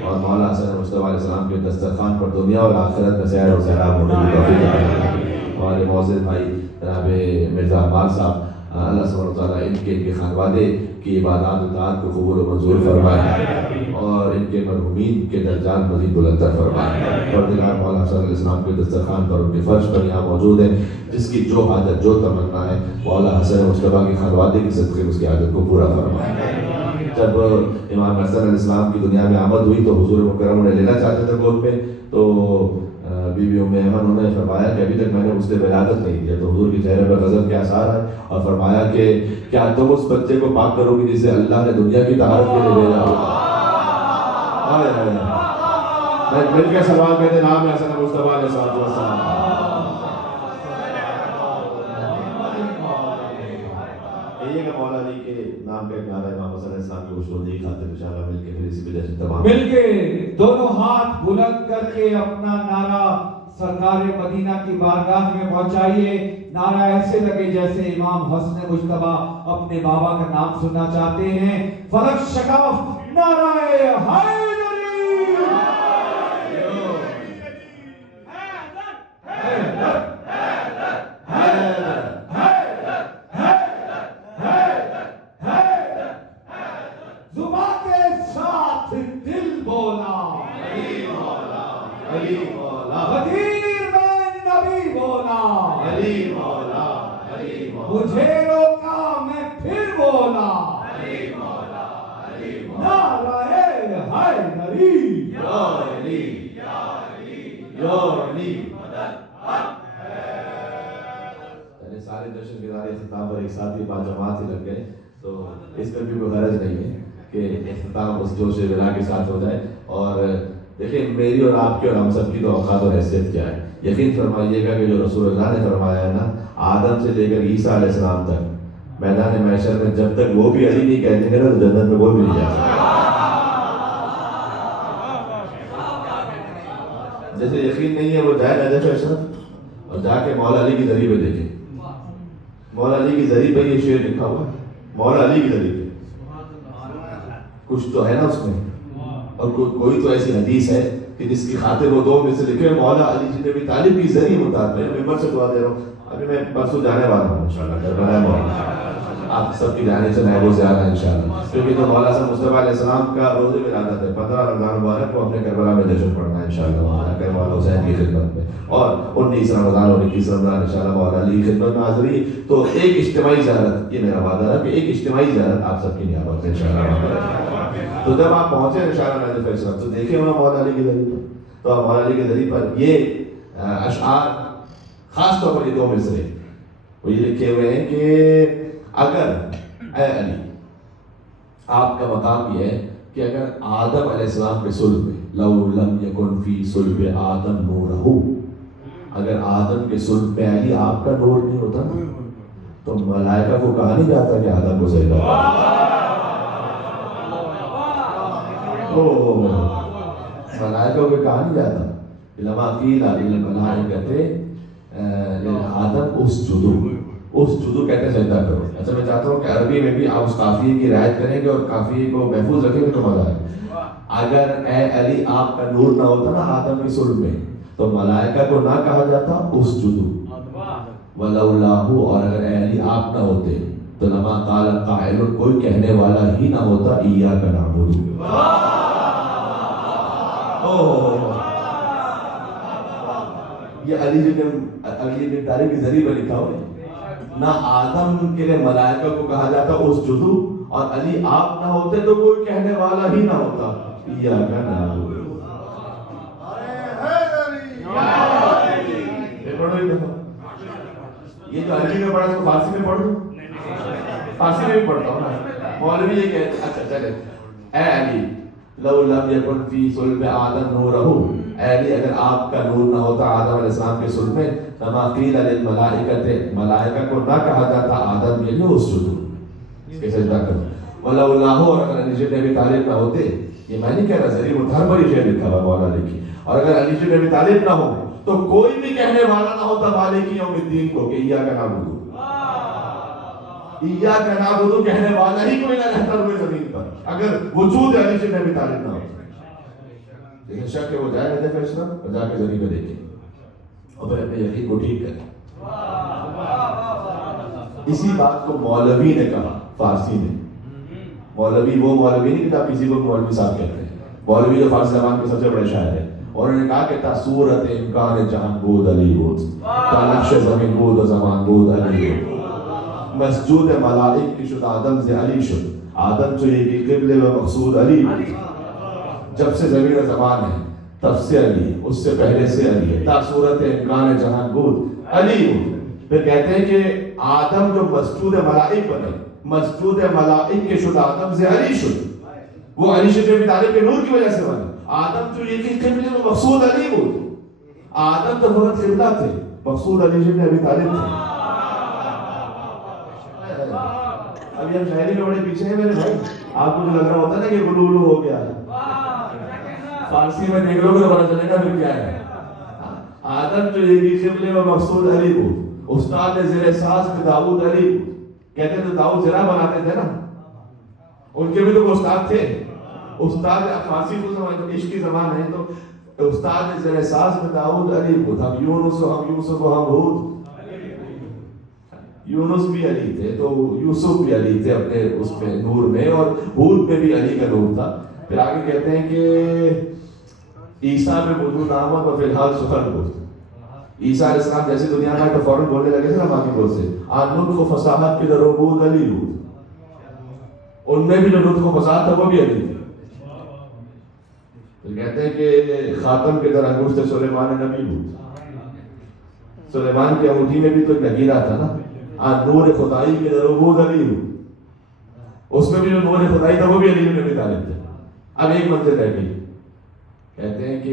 اور مولا حسن مصطفیٰ علیہ السلام کے دسترخوان پر دنیا اور آخرت میں سیر و سیراب ہونے کی توفیق عطا فرمائے. ہمارے معزز بھائی جناب مرزا عمار صاحب، اللہ سبحانہ وتعالیٰ ان کے خانوادے کی عبادات و اطاعت کو قبول و منظور فرمائے اور ان کے مرحومین کے درجات مزید بلندتر فرمائے. پروردگار مولا حسن علیہ السلام کے دسترخوان پر، ان کے فرش پر یہاں موجود ہے، جس کی جو حاجت جو تمنا ہے مولا حسن مصطفیٰ کی خانوادے کی صدقے اس کی حاجت کو پورا فرمائے. جب امام حسن علیہ السلام کی دنیا میں آمد ہوئی تو حضور مکرم انہیں لینا چاہتے تھے گود میں، تو بی بی ام ایمن انہوں نے فرمایا کہ ابھی تک میں نے اس سے ولادت نہیں دیا. تو حضور کی چہرے پر غضب کے آثار ہے اور فرمایا کہ کیا تم اس بچے کو پاک کرو گی جسے اللہ نے دنیا کی طہارت کے لیے بھیجا ہوگا؟ میں مل کے سوال کرتے نام ہے حسن مصطفیٰ علیہ السلام. یہ کہ مولا علی کے نام کا ایک نعرہ امام حسن علیہ السلام کی خوشنودی کی خاطر انشاءاللہ مل کے پھر اسی وجہ سے تمام مل کے دونوں ہاتھ بلند کر کے اپنا نعرہ سرکار مدینہ کی بارگاہ میں پہنچائیے. نعرہ ایسے لگے جیسے امام حسن مجتبیٰ اپنے بابا کا نام سننا چاہتے ہیں. فلک شکاف نعرہ حیدری. مجھے روکا میں پھر بولا نعرہ حیدری. یا علی یا علی یا علی مدد حق ہے. سارے جشن گزارے اختتام پر ایک ساتھ ہی باجماعت ہی لگ گئے، تو اس میں بھی کوئی حرج نہیں ہے کہ اختتام اس جوش ولا کے ساتھ ہو جائے. اور دیکھیں میری اور آپ کی اور ہم سب کی تو اوقات اور حیثیت کیا ہے. یقین فرمائیے گا کہ جو رسول اللہ نے فرمایا ہے نا، آدم سے لے کر عیسیٰ علیہ السلام تک میدان محشر میں جب تک وہ بھی علی نہیں کہہ دیں گے نا تو جنت میں وہ بھی نہیں جا سکتا. جیسے یقین نہیں ہے وہ جائے نجف اشرف اور جا کے مولا علی کی ذریعے پہ دیکھے. مولا علی کی ذریعے پہ یہ شعر لکھا ہوا ہے، مولا علی کی ذریعے پہ کچھ تو ہے نا اس میں. اور کوئی تو ایسی حدیث ہے کہ جس کی خاطر وہ دو میں سے لکھے مولا علی جن ابی طالب کی ذریعے مطابق. میں ممبر سے دعا دے رہا ہوں ابھی میں پرسوں جانے والا ہوں انشاءاللہ کربلا میں، آپ سب کی جانے سے نائب و زیادہ انشاءاللہ، کیونکہ تو مولا صاحب مصطفیٰ علیہ السلام کا روز ولادت ہے، 15 رمضان مبارک کو اپنے کربلا میں جشن پڑھنا ہے انشاءاللہ مولا کربلا حسین کی خدمت میں، اور 19 رمضان اور 21 رمضان انشاءاللہ مولا علی کی خدمت میں حاضری، تو ایک اجتماعی زیارت، یہ میرا وعدہ ہے کہ ایک اجتماعی زیارت آپ سب کی نیابت ہے انشاءاللہ۔ تو جب آپ پہنچے انشاءاللہ نجف اسلام تو دیکھیں ہونا مولا علی کے ذریعے پر، تو مولا علی کے ذریعے پر یہ اشعار خاص طور پر یہ دو مصرے وہ یہ لکھے ہوئے ہیں کہ اگر اے علی، آپ کا مقام یہ ہے کہ اگر آدم علیہ السلام کے صلب میں لو لم یکن فی صلب آدم نورہ، اگر آدم کے صلب میں علی آپ کا نور نہیں ہوتا نا تو ملائکہ کو کہا نہیں جاتا کہ آدم کو سجدہ ملائکہ کو کہا نہیں جاتا لما قیل للملائکۃ آدم اسجدوا کہتے ہیں سجدہ کرو۔ اچھا میں چاہتا ہوں کہ عربی میں بھی آپ اس قافیے کی رعایت کریں گے اور قافیے کو محفوظ رکھیں گے تو مزہ آئے گا۔ اگر اے علی آپ کا نور نہ ہوتا نا آدم کی صلب میں تو ملائکہ کو نہ کہا جاتا اسجدوا ولولاہ، اور اگر اے علی آپ نہ ہوتے تو لما قال قائل، کوئی کہنے والا ہی نہ ہوتا ایاک نعبد۔ یہ علی بن طالب کے ذریعے میں لکھا ہوا ہے، نہ آدم کے لیے ملائکہ کو کہا جاتا اسجدوا، اور علی آپ نہ ہوتے تو کوئی کہنے والا ہی نہ ہوتا ایاک نعبد۔ یہ جو عربی میں پڑھا اس کو فارسی میں پڑھوں، فارسی میں بھی پڑھتا ہوں نا۔ مولوی یہ کہتے ہیں، اچھا چلے، اے علی لو لم یکن فی صلب آدم نورہ، اے علی اگر آپ کا نور نہ ہوتا آدم علیہ السلام کے صلب میں، لما قیل للملائکۃ، ملائکہ کو نہ کہا جاتا آدم کے لیے اسجدوا، اس کے سجدہ کرو، ولولاہ، اور اگر علی بن ابی طالب نہ ہوتے، یہ میں نہیں کہہ رہا ذریعہ مطہر پر یہ شعر لکھا ہوا مولا علی کی، اور اگر علی بن ابی طالب نہ ہو تو کوئی بھی کہنے والا نہ ہوتا مالک یوم الدین کو کہ ایاک نعبد، ایاک نعبد کہنے والا ہی کوئی نہ رہتا روئے زمین پر اگر وجود علی بن ابی طالب نہ ہو۔ لیکن شک ہے وہ جائے نجف اسلام اور جا کے ذریعے میں دیکھیں اور پھر اپنے یقین کو ٹھیک کریں۔ اسی بات کو مولوی نے کہا فارسی میں، مولوی وہ مولوی نہیں کہ آپ کسی کو مولوی صاحب کہتے ہیں، مولوی جو فارسی زبان کے سب سے بڑے شاعر ہیں، اور انہوں نے کہا کہ تا صورت امکان جہان بود علی بود، تا نقش زمین بود و زمان بود علی بود، مسجود ملائک کی شد آدم سے علی شد، آدم تو یہ کی قبل و مقصود علی بود، جب سے زمین و زمان ہے تب سے علی، اس سے پہلے سے علی ہے، تا صورت امکان جہان بود علی بود۔ پھر کہتے ہیں کہ آدم جو مسجود ملائک بنے، مسجود ملائک کے شد آدم سے علی شد، وہ علی بن ابی طالب کے نور کی وجہ سے بنے۔ آدم تو یہ کہ قبلے میں مقصود علی بود، آدم تو فقط قبلہ تھے، مقصود علی بن ابی طالب تھے۔ ابھی ہم شاعری میں بڑے پیچھے ہیں میرے بھائی، آپ کو جو لگ رہا ہوتا ہے نا کہ غلولو ہو گیا، فارسی میں دیکھ لو گے تو پتہ چلے گا پھر کیا ہے۔ آدم تو یہ کہ قبلے میں مقصود علی بود، استاد زیر ساز میں داؤد علی بود، کہتے ہیں تو داؤد زرا بناتے تھے نا، ان کے بھی تو استاد تھے، استاد فارسی کو سمجھتے عشق کی زبان ہے تو استاد زیر ساز میں داؤد علی بود، ہم یونس و ہم یوسف و ہم ہود، یونس بھی علی تھے تو یوسف بھی علی تھے اپنے اس میں نور میں، اور ہود میں بھی علی کا نور تھا۔ پھر آگے کہتے ہیں کہ عیسیٰ میں وجود آمد و فی الحال سخن بود، عیسیٰ علیہ السلام جیسے دنیا میں تو فوراً بولنے لگے تھے نا باقی بول سے، آن نطق و فصاحت کی در بود علی بود، ان میں بھی جو نطق و فصاحت تھا وہ بھی علی تھی۔ پھر کہتے ہیں کہ خاتم کے در انگشت سلیمان نبی بود، سلیمان کی انگوٹھی میں بھی تو ایک نگیرہ تھا نا، آن نور خدائی کے در بود علی بود، اس میں بھی جو نور خدائی تھا وہ بھی علی بن ابی طالب تھے۔ اب ایک منزل رہ گئی، کہتے ہیں کہ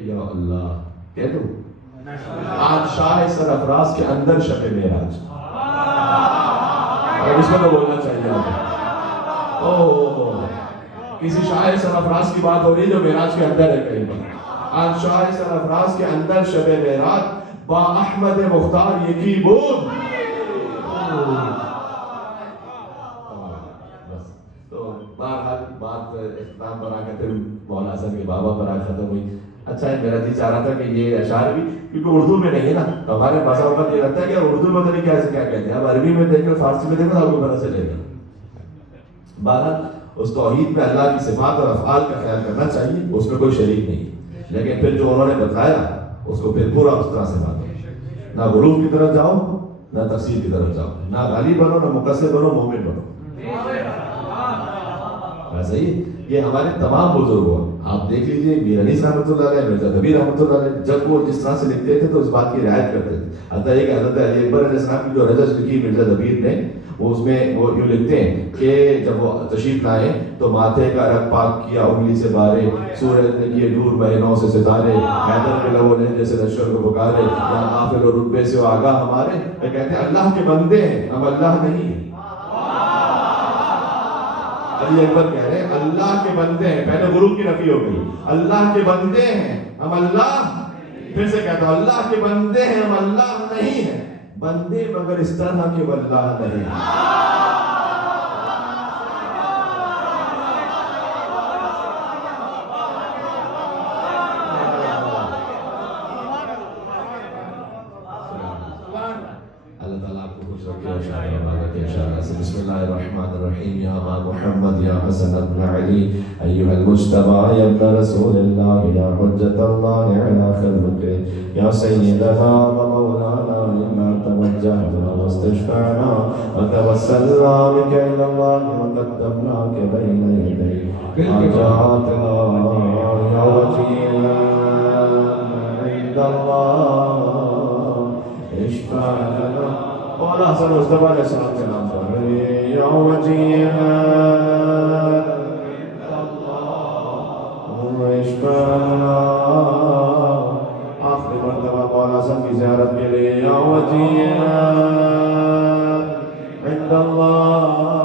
یا اللہ کہہ دوں، آج شاہ سرافراز کے اندر شب معراج، اور اس میں تو بولنا چاہیے کسی شاہ سرافراز کی بات ہو رہی جو معراج کے اندر ہے کہیں پر، آج شاہ سرافراز کے اندر شب معراج با احمد مختار یکی بود۔ تو بہرحال بات اختتام پر آ کر پھر مولا حسن کے بابا پر آ ختم ہوئی۔ اچھا ہے، میرا جی چاہ رہا تھا کہ یہ اشعار بھی کیونکہ اردو میں نہیں ہے نا، تو ہمارے بسا اوقات یہ لگتا ہے کہ اردو میں تو نہیں کیسے کیا کہتے ہیں، اب عربی میں دیکھو فارسی میں دیکھو آپ کو پتہ چلے گا. بہرحال اس توحید میں اللہ کی صفات اور افعال کا خیال کرنا چاہیے، اس میں کوئی شریک نہیں، لیکن پھر جو انہوں نے بتایا اس کو پھر پورا اس طرح سے مانو، نہ غلوف کی طرف جاؤ نہ تفسیر کی طرف جاؤ، نہ غالی بنو نہ مقصر بنو، مومن بنو. ایسا ہی یہ ہمارے تمام بزرگوں، آپ دیکھ لیجئے میر انیس رحمۃ اللہ علیہ، مرزا کبیر رحمۃ اللہ علیہ، جب وہ جس طرح سے لکھتے تھے تو اس بات کی رعایت کرتے تھے. حتیٰ کہ حضرت علی اکبر علیہ السلام کی جو رجز لکھی مرزا کبیر نے، وہ اس میں وہ یوں لکھتے ہیں کہ جب وہ تشریف لائے تو ماتھے کا رگ پاک کیا انگلی سے بارے، سورج نے کیے دور مہینوں سے ستارے، حیدر کے لو نے جیسے لشکر کو پکارے، یا غافل و رتبے سے آگاہ ہمارے. وہ کہتے ہیں اللہ کے بندے ہیں ہم، اللہ نہیں ہیں. علی اکبر کہہ رہے ہیں اللہ کے بندے ہیں، پہلے غروب کی نفی ہو گئی، اللہ کے بندے ہیں ہم، اللہ. پھر سے کہتا ہوں اللہ کے بندے ہیں ہم، اللہ نہیں ہیں. بندے مگر اس طرح کے واللہ نہیں. اللہ تعالیٰ آپ کو خوش رکھے اور شاید آباد رکھے انشاءاللہ سے. بسم اللہ الرحمن الرحیم. یا ابا محمد یا حسن ابن علی ایھا المجتبی یا ابن رسول اللہ یا حجۃ اللہ علی خلقہ یا سیدنا و مولانا انا توجہنا واستشفعنا وتوسلنا بک الی اللہ وقدمناک بین یدی حاجاتنا یا وکیلا عند اللہ اشفع لنا. مولا حسن مصطفیٰ علیہ السلام کے نام پر یا وجیہا اشفع لنا. آخری مرتبہ مولا حسن کی زیارت کے لیے یا وجیہا عند اللہ